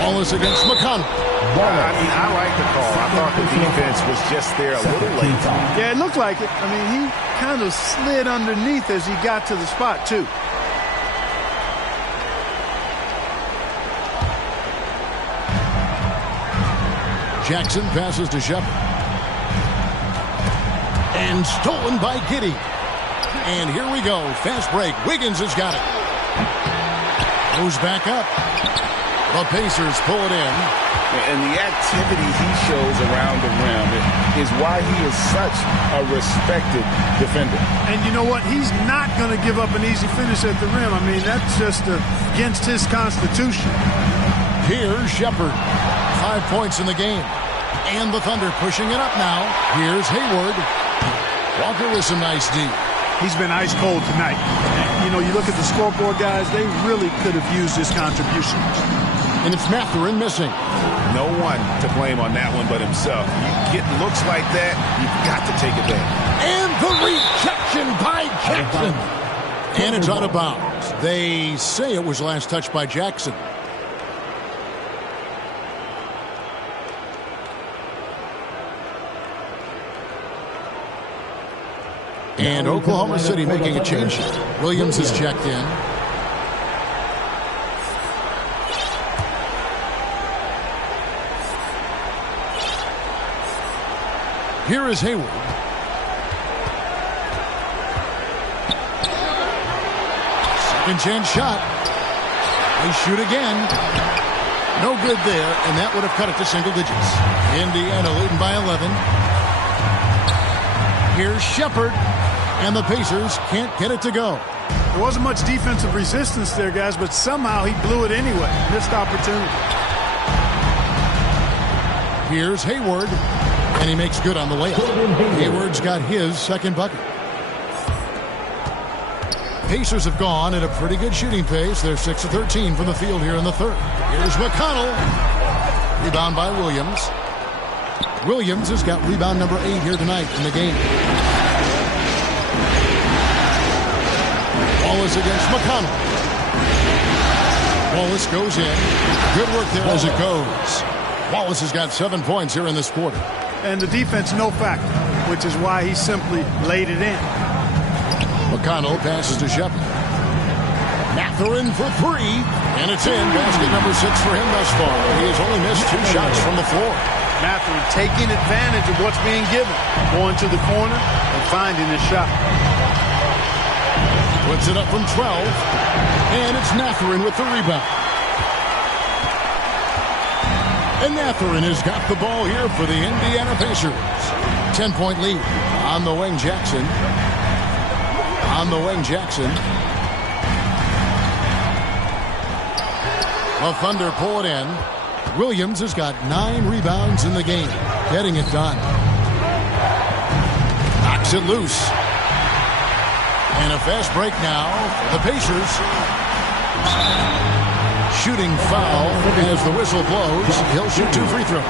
Ball is against McConnell. I like the call. I thought the defense was just there a little late. Yeah, it looked like it. I mean, he kind of slid underneath as he got to the spot, too. Jackson passes to Shepherd. And stolen by Giddey. And here we go. Fast break. Wiggins has got it. Goes back up. The Pacers pull it in. And the activity he shows around the rim is why he is such a respected defender. And you know what? He's not going to give up an easy finish at the rim. I mean, that's just against his constitution. Here's Shepherd. 5 points in the game. And the Thunder pushing it up now. Here's Hayward. Walker with some nice D. He's been ice cold tonight. You know, you look at the scoreboard, guys, they really could have used his contribution. And it's Mathurin missing. No one to blame on that one but himself. You get looks like that, you've got to take it back. And the rejection by Jackson. And it's out of bounds. They say it was last touched by Jackson. And Oklahoma City making a change. Williams has checked in. Here is Hayward. Second chance shot. They shoot again. No good there, and that would have cut it to single digits. Indiana leading by 11. Here's Shepherd. And the Pacers can't get it to go. There wasn't much defensive resistance there, guys, but somehow he blew it anyway. Missed opportunity. Here's Hayward, and he makes good on the layup. Hayward's got his second bucket. Pacers have gone at a pretty good shooting pace. They're 6 of 13 from the field here in the third. Here's McConnell. Rebound by Williams. Williams has got rebound number 8 here tonight in the game. Wallace against McConnell. Wallace goes in. Good work there as it goes. Wallace has got 7 points here in this quarter. And the defense no factor, which is why he simply laid it in. McConnell passes to Shepherd. Mathurin for 3. And it's in. Basket number 6 for him thus far. He has only missed 2 shots from the floor. Mathurin taking advantage of what's being given. Going to the corner and finding his shot. Puts it up from 12. And it's Mathurin with the rebound. And Mathurin has got the ball here for the Indiana Pacers. 10-point lead. On the wing, Jackson. On the wing, Jackson. The Thunder pull it in. Williams has got 9 rebounds in the game, getting it done. Knocks it loose. And a fast break now. The Pacers. Shooting foul as the whistle blows. He'll shoot 2 free throws.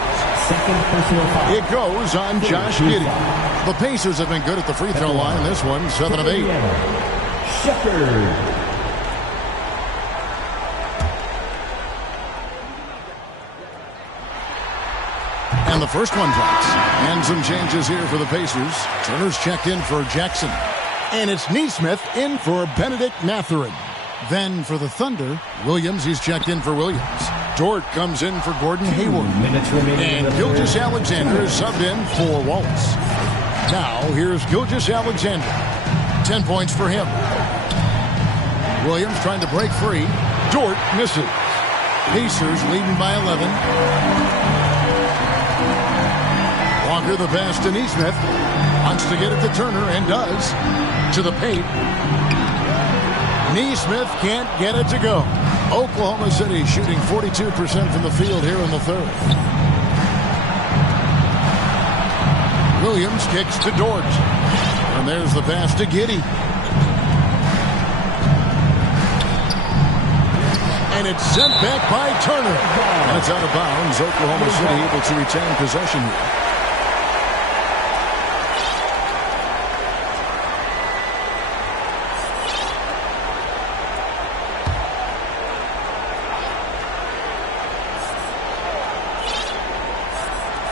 Second personal foul. It goes on Josh Giddey. The Pacers have been good at the free throw line. This one, 7 of 8. Shepherd. And the first one drops. And some changes here for the Pacers. Turner's checked in for Jackson. And it's Nesmith in for Benedict Mathurin. Then for the Thunder, Williams, he's checked in for Williams. Dort comes in for Gordon Hayward. And Gilgeous-Alexander is subbed in for Wallace. Now, here's Gilgeous-Alexander. 10 points for him. Williams trying to break free. Dort misses. Pacers leading by 11. Walker the pass to Nesmith. Wants to get it to Turner and does. To the paint. Nesmith can't get it to go. Oklahoma City shooting 42% from the field here in the third. Williams kicks to Dort. And there's the pass to Giddey. And it's sent back by Turner. And it's out of bounds. Oklahoma City able to retain possession here.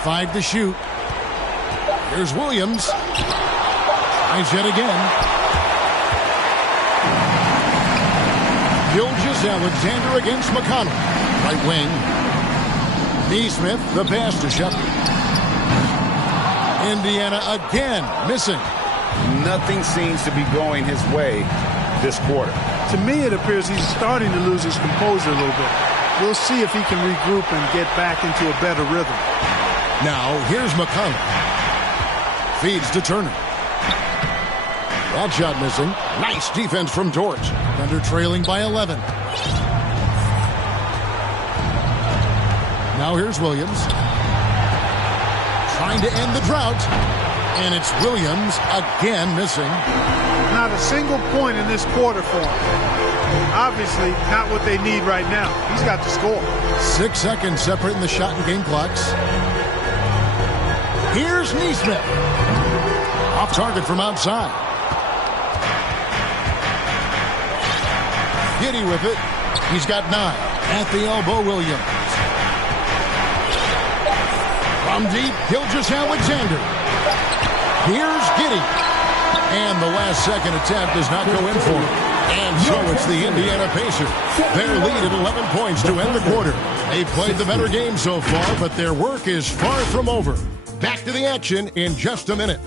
Five to shoot. Here's Williams. Tries yet again. Gilgeous-Alexander against McConnell. Right wing. Nesmith, the pass to Shepherd. Indiana again missing. Nothing seems to be going his way this quarter. To me, it appears he's starting to lose his composure a little bit. We'll see if he can regroup and get back into a better rhythm. Now, here's McConnell. Feeds to Turner. That shot missing. Nice defense from Dort. Thunder trailing by 11. Now here's Williams. Trying to end the drought. And it's Williams again missing. Not a single point in this quarter for him. Obviously, not what they need right now. He's got to score. 6 seconds separating the shot and game clocks. Here's Nesmith. Off target from outside. Giddey with it. He's got 9. At the elbow, Williams. From deep, Gilgeous-Alexander. Here's Giddey. And the last second attempt does not go in for him. And so it's the Indiana Pacers. Their lead at 11 points to end the quarter. They've played the better game so far, but their work is far from over. Back to the action in just a minute.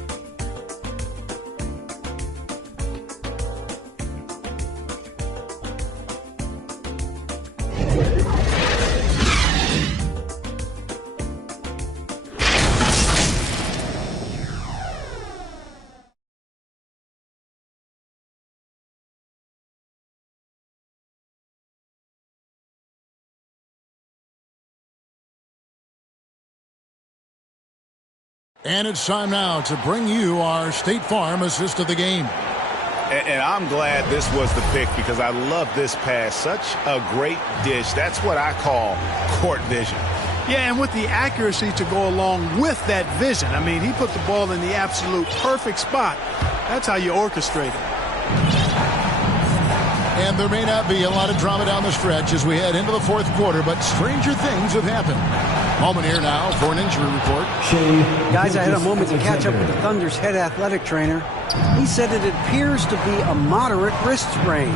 And it's time now to bring you our State Farm assist of the game. And I'm glad this was the pick because I love this pass. Such a great dish. That's what I call court vision. Yeah, and with the accuracy to go along with that vision. I mean, he put the ball in the absolute perfect spot. That's how you orchestrate it. And there may not be a lot of drama down the stretch as we head into the fourth quarter, but stranger things have happened. Moment here now for an injury report. Guys, I had a moment to catch up with the Thunder's head athletic trainer. He said it appears to be a moderate wrist sprain.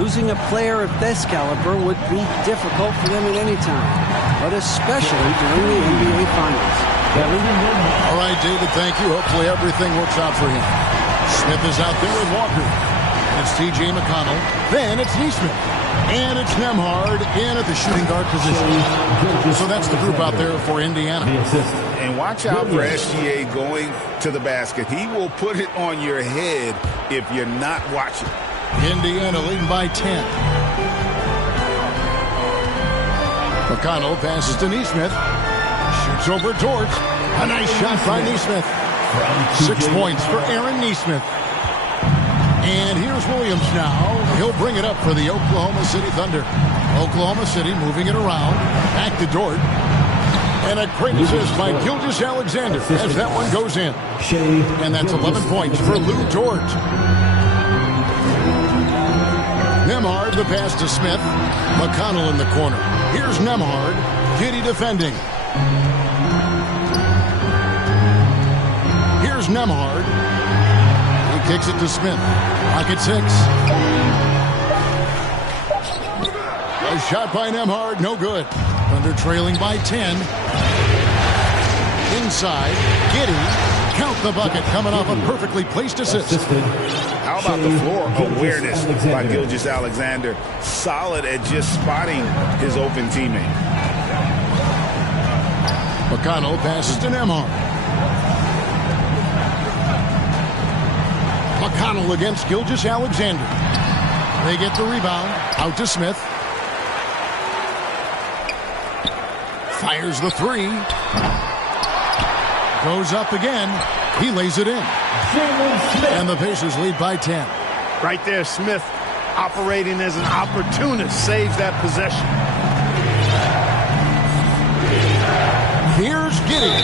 Losing a player of this caliber would be difficult for them at any time, but especially during the NBA Finals. All right, David, thank you. Hopefully everything works out for him. Smith is out there with Walker. It's T.J. McConnell. Then it's Nesmith. And it's Nembhard in at the shooting guard position. So that's the group out there for Indiana. And watch out for SGA going to the basket. He will put it on your head if you're not watching. Indiana leading by 10. McConnell passes to Neesmith. Shoots over Dort. A nice shot by Neesmith. 6 points for Aaron Neesmith. And here's Williams now. He'll bring it up for the Oklahoma City Thunder. Oklahoma City moving it around. Back to Dort. And a great assist by Gilgeous-Alexander as that one goes in. And that's 11 points for Lou Dort. Nembhard the pass to Smith. McConnell in the corner. Here's Nembhard. Giddey defending. Here's Nembhard. He kicks it to Smith. Pocket 6. A shot by Nembhard. No good. Thunder trailing by 10. Inside. Giddey. Count the bucket. Coming off a perfectly placed assist. How about the floor awareness by Gilgeous-Alexander? Solid at just spotting his open teammate. McConnell passes to Nembhard. McConnell against Gilgeous-Alexander. They get the rebound. Out to Smith. Fires the 3. Goes up again. He lays it in. And the Pacers lead by 10. Right there, Smith operating as an opportunist. Saves that possession. Here's Giddey.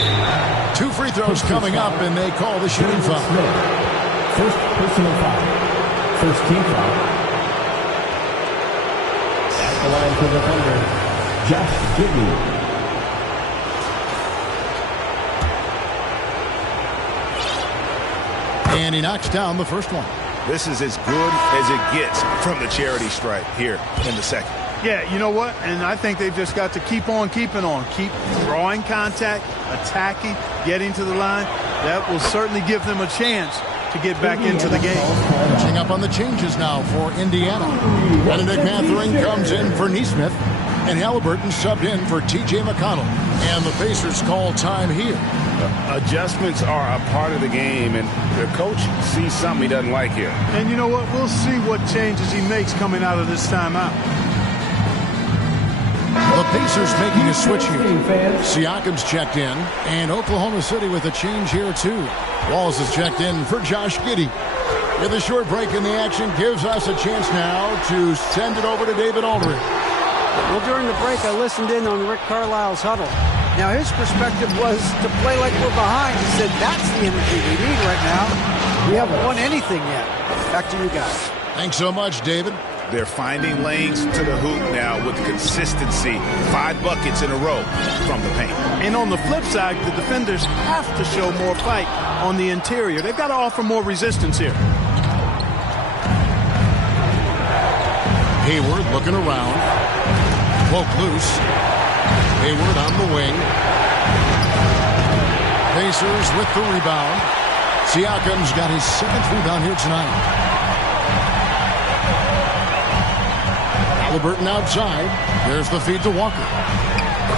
2 free throws coming up, and they call the shooting foul. First personal foul. First team foul. At the line for the Thunder, Josh Giddey. And he knocks down the first one. This is as good as it gets from the charity stripe here in the second. Yeah, you know what? And I think they've just got to keep on keeping on. Keep drawing contact, attacking, getting to the line. That will certainly give them a chance to get back into the game. Catching up on the changes now for Indiana. Benedict Mathurin comes in for Neesmith. And Halliburton subbed in for T.J. McConnell. And the Pacers call time here. Adjustments are a part of the game, and the coach sees something he doesn't like here. And you know what? We'll see what changes he makes coming out of this timeout. The Pacers making a switch here. Siakam's checked in, and Oklahoma City with a change here too. Walls is checked in for Josh Giddey. With a short break in the action, gives us a chance now to send it over to David Aldridge. Well, during the break, I listened in on Rick Carlisle's huddle. Now, his perspective was to play like we're behind. He said, that's the energy we need right now. We haven't won anything yet. Back to you guys. Thanks so much, David. They're finding lanes to the hoop now with consistency. 5 buckets in a row from the paint. And on the flip side, the defenders have to show more fight on the interior. They've got to offer more resistance here. Hayward looking around. Poke loose. Hayward on the wing. Pacers with the rebound. Siakam's got his 7th rebound here tonight. Halliburton outside. There's the feed to Walker.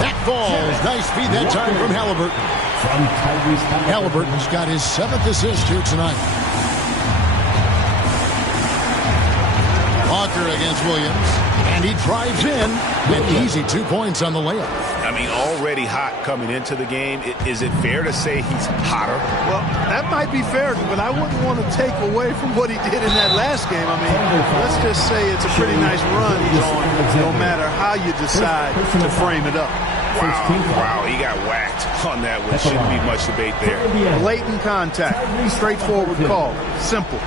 That falls. Nice feed that time from Halliburton. Halliburton's got his 7th assist here tonight. Walker against Williams. And he drives in. An easy 2 points on the layup. I mean, already hot coming into the game. Is it fair to say he's hotter? Well, that might be fair, but I wouldn't want to take away from what he did in that last game. I mean, let's just say it's a pretty nice run he's on, no matter how you decide to frame it up. Wow, he got whacked on that one. Shouldn't be much debate there. Blatant contact. Straightforward call. Simple.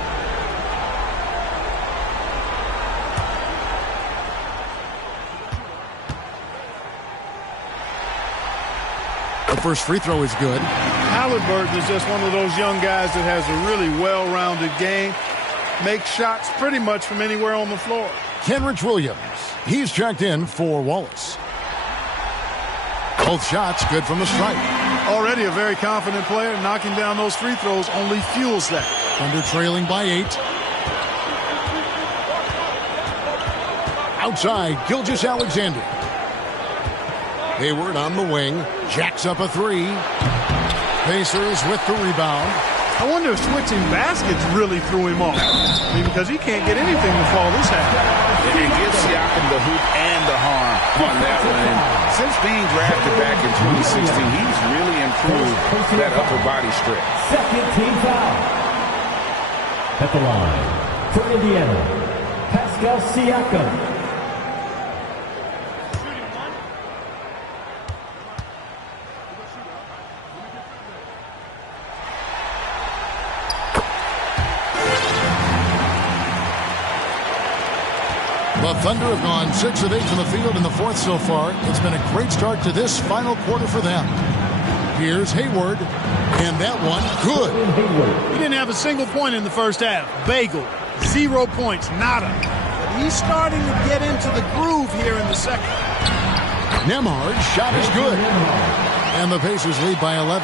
The first free throw is good. Halliburton is just one of those young guys that has a really well-rounded game. Makes shots pretty much from anywhere on the floor. Kenrich Williams. He's checked in for Wallace. Both shots good from the stripe. Already a very confident player. Knocking down those free throws only fuels that. Thunder trailing by 8. Outside, Gilgeous-Alexander. Hayward on the wing. Jacks up a 3. Pacers with the rebound. I wonder if switching baskets really threw him off. I mean, because he can't get anything to fall this half. It gives Siakam the hoop and the harm on that one. And since being drafted back in 2016, he's really improved that upper body strip. Second team foul. At the line for Indiana, Pascal Siakam. The Thunder have gone 6 of 8 from the field in the fourth so far. It's been a great start to this final quarter for them. Here's Hayward, and that one good. He didn't have a single point in the first half. Bagel, 0 points, nada. But he's starting to get into the groove here in the second. Nembhard's shot is good. And the Pacers lead by 11.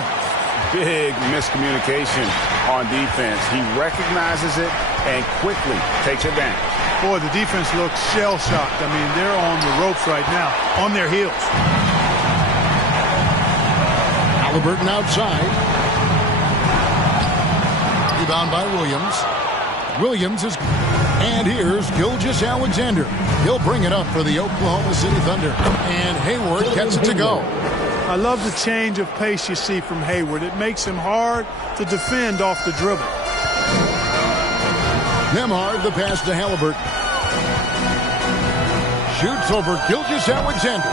Big miscommunication on defense. He recognizes it and quickly takes advantage. Boy, the defense looks shell-shocked. I mean, they're on the ropes right now, on their heels. Halliburton outside. Rebound by Williams. Williams is... And here's Gilgeous-Alexander. He'll bring it up for the Oklahoma City Thunder. And Hayward gets it to go. I love the change of pace you see from Hayward. It makes him hard to defend off the dribble. Nembhard, the pass to Halliburton. Shoots over Gilgeous-Alexander.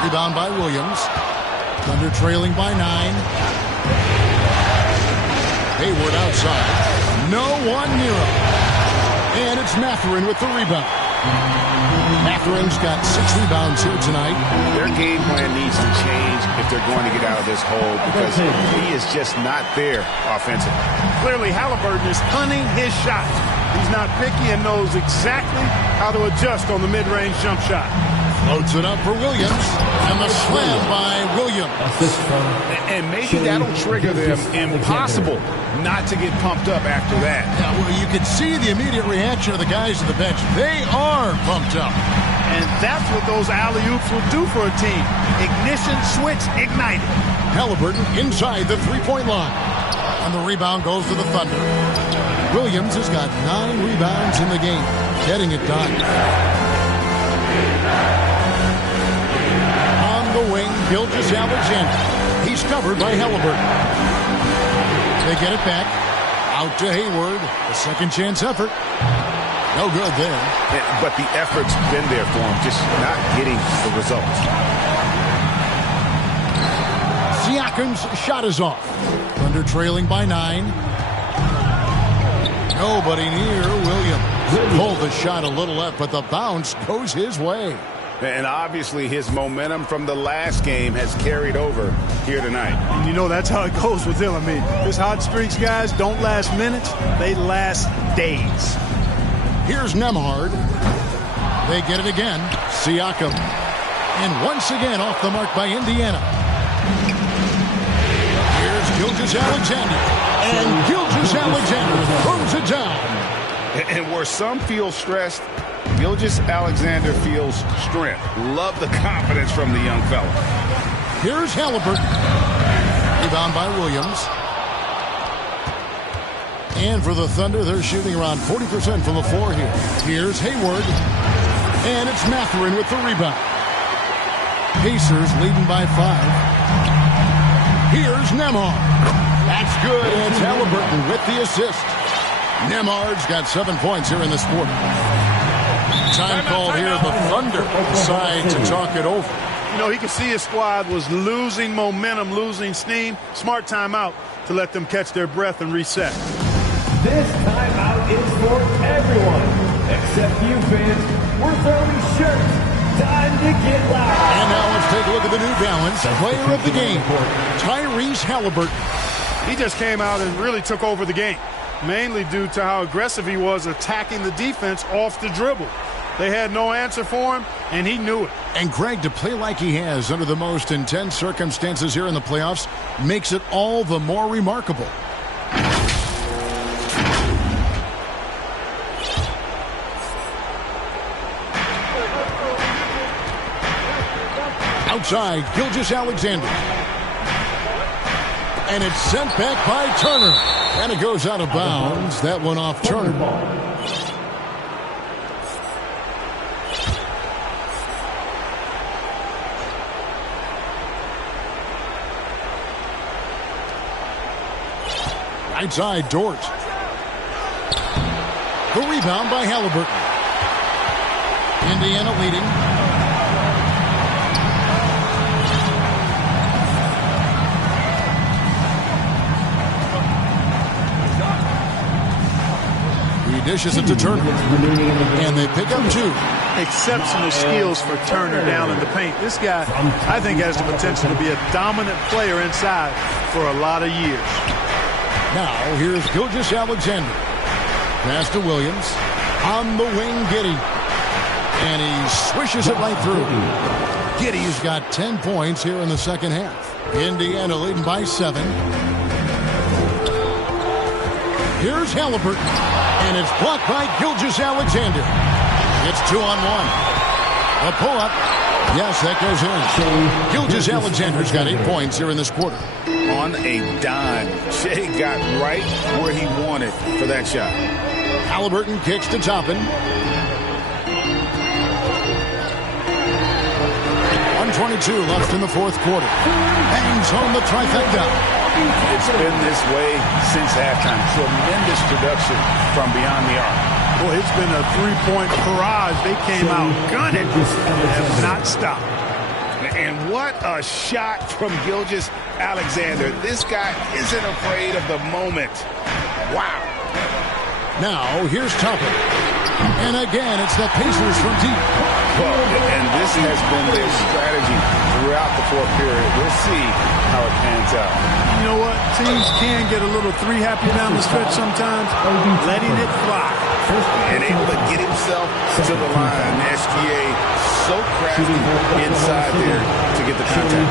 Rebound by Williams. Thunder trailing by 9. Hayward outside. No one near him. And it's Mathurin with the rebound. Mathurin's got 6 rebounds here tonight. Their game plan needs to change if they're going to get out of this hole because he is just not there offensively. Clearly, Halliburton is hunting his shot. He's not picky and knows exactly how to adjust on the mid-range jump shot. Floats it up for Williams. And the slam by Williams. And maybe that'll trigger them. Impossible not to get pumped up after that. Yeah, well, you can see the immediate reaction of the guys on the bench. They are pumped up. And that's what those alley-oops will do for a team. Ignition, switch, ignited. Halliburton inside the three-point line. And the rebound goes to the Thunder. Williams has got 9 rebounds in the game, getting it done. On the wing, Gilgeous-Alexander. He's covered by Halliburton. They get it back. Out to Hayward. A second chance effort. No good there. But the effort's been there for him, just not getting the results. Siakam's shot is off. Thunder trailing by 9. Nobody near Williams. Pulled the shot a little left, but the bounce goes his way. And obviously his momentum from the last game has carried over here tonight. And you know that's how it goes with him. I mean, his hot streaks, guys, don't last minutes. They last days. Here's Nembhard. They get it again. Siakam. And once again off the mark by Indiana. Here's Gilgeous-Alexander. And Gilgeous-Alexander throws it down. And where some feel stressed, Gilgeous-Alexander feels strength. Love the confidence from the young fella. Here's Halliburton. Rebound by Williams. And for the Thunder, they're shooting around 40% from the floor here. Here's Hayward. And it's Mathurin with the rebound. Pacers leading by 5. Here's Nembhard. That's good. And it's Halliburton with the assist. Nembhard's got 7 points here in this quarter. Time called here. The Thunder decide to talk it over. You know, he could see his squad was losing momentum, losing steam. Smart timeout to let them catch their breath and reset. This timeout is for everyone, except you fans. We're throwing shirts. Time to get loud. And now let's take a look at the New Balance player of the game, Tyrese Halliburton. He just came out and really took over the game, mainly due to how aggressive he was attacking the defense off the dribble. They had no answer for him, and he knew it. And Greg, to play like he has under the most intense circumstances here in the playoffs makes it all the more remarkable. Outside, Gilgeous-Alexander. And it's sent back by Turner. And it goes out of bounds. That one off Turner. Right side, Dort. The rebound by Halliburton. Indiana leading. He dishes it to Turner. And they pick up 2. Exceptional skills for Turner down in the paint. This guy, I think, has the potential to be a dominant player inside for a lot of years. Now, here's Gilgeous-Alexander. Pass to Williams. On the wing, Giddey. And he swishes it right through. Giddey's got 10 points here in the second half. Indiana leading by 7. Here's Halliburton. And it's blocked by Gilgeous-Alexander. It's 2-on-1. A pull-up. Yes, that goes in. Gilgeous-Alexander's got 8 points here in this quarter. On a dime. Shea got right where he wanted for that shot. Halliburton kicks to Toppin. 1:22 left in the fourth quarter. Bangs home the trifecta. It's been this way since halftime. Tremendous production from beyond the arc. Boy, it's been a three-point barrage. They came out gunning and have not stopped. And what a shot from Gilgeous-Alexander. This guy isn't afraid of the moment. Wow. Now, here's Toppin. And again, it's the Pacers from deep. Well, and this has been their strategy throughout the fourth period. We'll see how it pans out. You know what? Teams can get a little three-happy down the stretch sometimes. Letting it fly. And able to get himself to the line. SGA so crafty inside there to get the contact.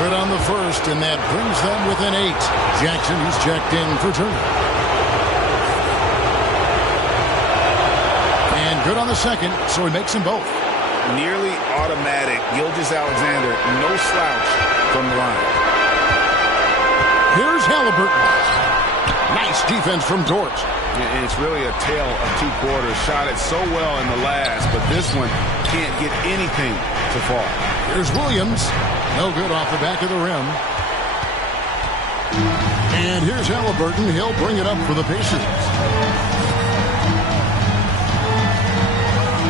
Good on the first, and that brings them within 8. Jackson, he's checked in for Turner. And good on the second, so he makes them both. Nearly automatic. Gilgeous-Alexander, no slouch from the line. Here's Halliburton. Nice defense from Dort. It's really a tale of 2 quarters. Shot it so well in the last, but this one can't get anything to fall. Here's Williams. No good off the back of the rim. And here's Halliburton. He'll bring it up for the Pacers.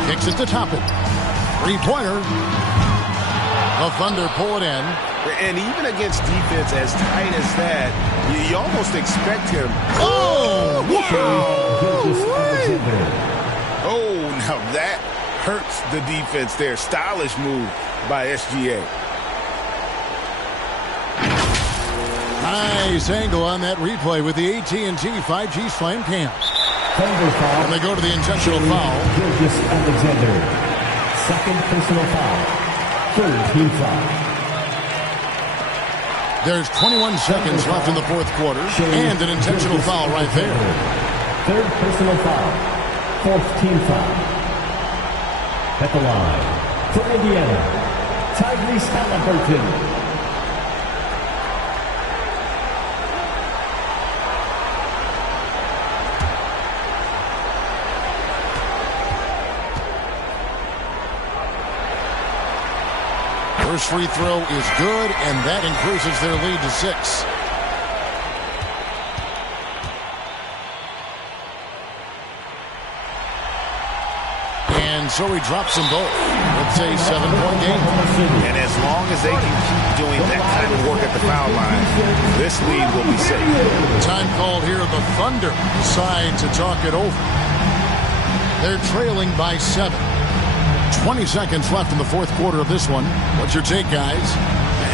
Kicks it to Toppin. Three-pointer. The Thunder pull it in. And even against defense as tight as that, you almost expect him. Oh! Oh, now that hurts the defense there. Stylish move by SGA. Nice angle on that replay with the AT&T 5G Slam Cam. And they go to the intentional foul. Gilgeous-Alexander. Second personal foul. Third team foul. There's 21 seconds left in the fourth quarter. And an intentional foul right there. Third personal foul. Fourth team foul. At the line. For Indiana, Tyrese Halliburton. First free throw is good, and that increases their lead to 6. And so he drops them both. It's a 7-point game. And as long as they can keep doing that kind of work at the foul line, this lead will be safe. Time called here. The Thunder decide to talk it over. They're trailing by 7. 20 seconds left in the fourth quarter of this one. What's your take, guys?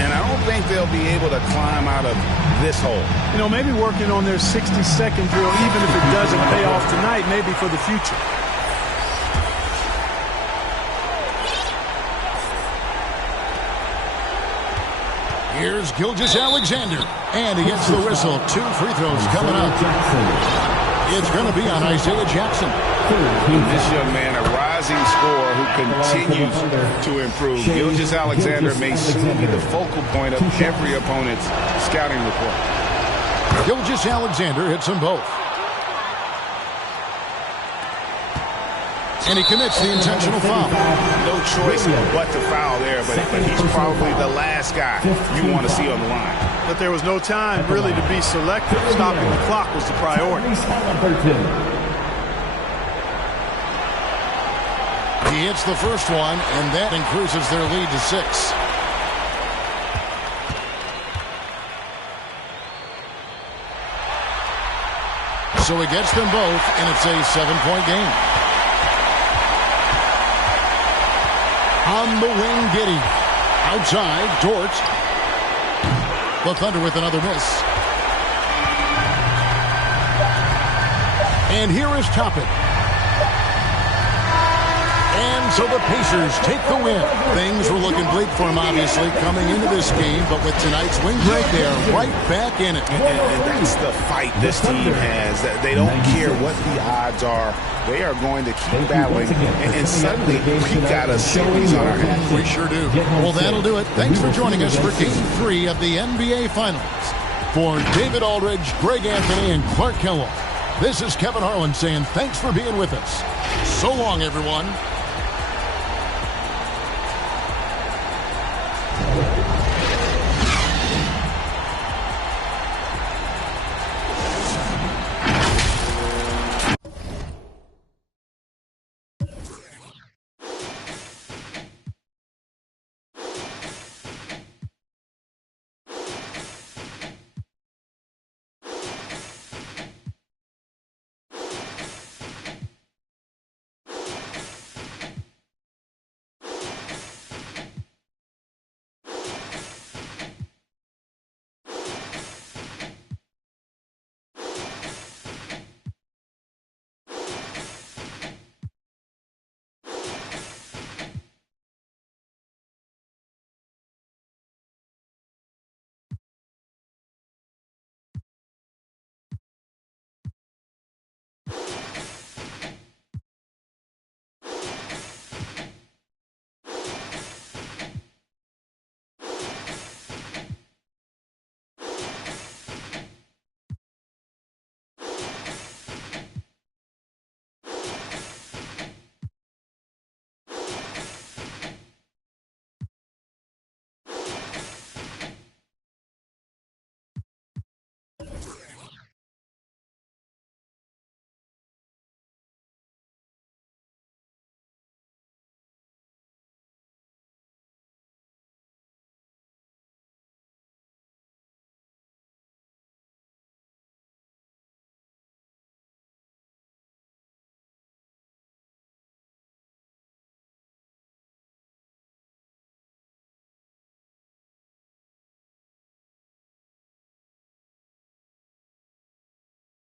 And I don't think they'll be able to climb out of this hole. You know, maybe working on their 60-second drill, even if it doesn't pay off tonight, maybe for the future. Here's Gilgeous-Alexander. And he gets the whistle. 2 free throws coming up. It's going to be on Isaiah Jackson. This young man, a rising scorer who continues to improve. Gilgeous-Alexander may soon be the focal point of every opponent's scouting report. Gilgeous-Alexander hits them both. And he commits the intentional foul. No choice but to foul there, but he's probably the last guy you want to see on the line. But there was no time really to be selective. Stopping the clock was the priority. He hits the first one, and that increases their lead to 6. So he gets them both, and it's a 7-point game. On the wing, Giddey. Outside, Dort. The Thunder with another miss. And here is Toppin. And so the Pacers take the win. Things were looking bleak for them, obviously, coming into this game. But with tonight's win break, they are right back in it. And that's the fight this team has. They don't care what the odds are. They are going to keep battling. And suddenly, we've got a series on our hands. We sure do. Well, that'll do it. Thanks for joining us for Game 3 of the NBA Finals. For David Aldridge, Greg Anthony, and Clark Kellogg, this is Kevin Harlan saying thanks for being with us. So long, everyone.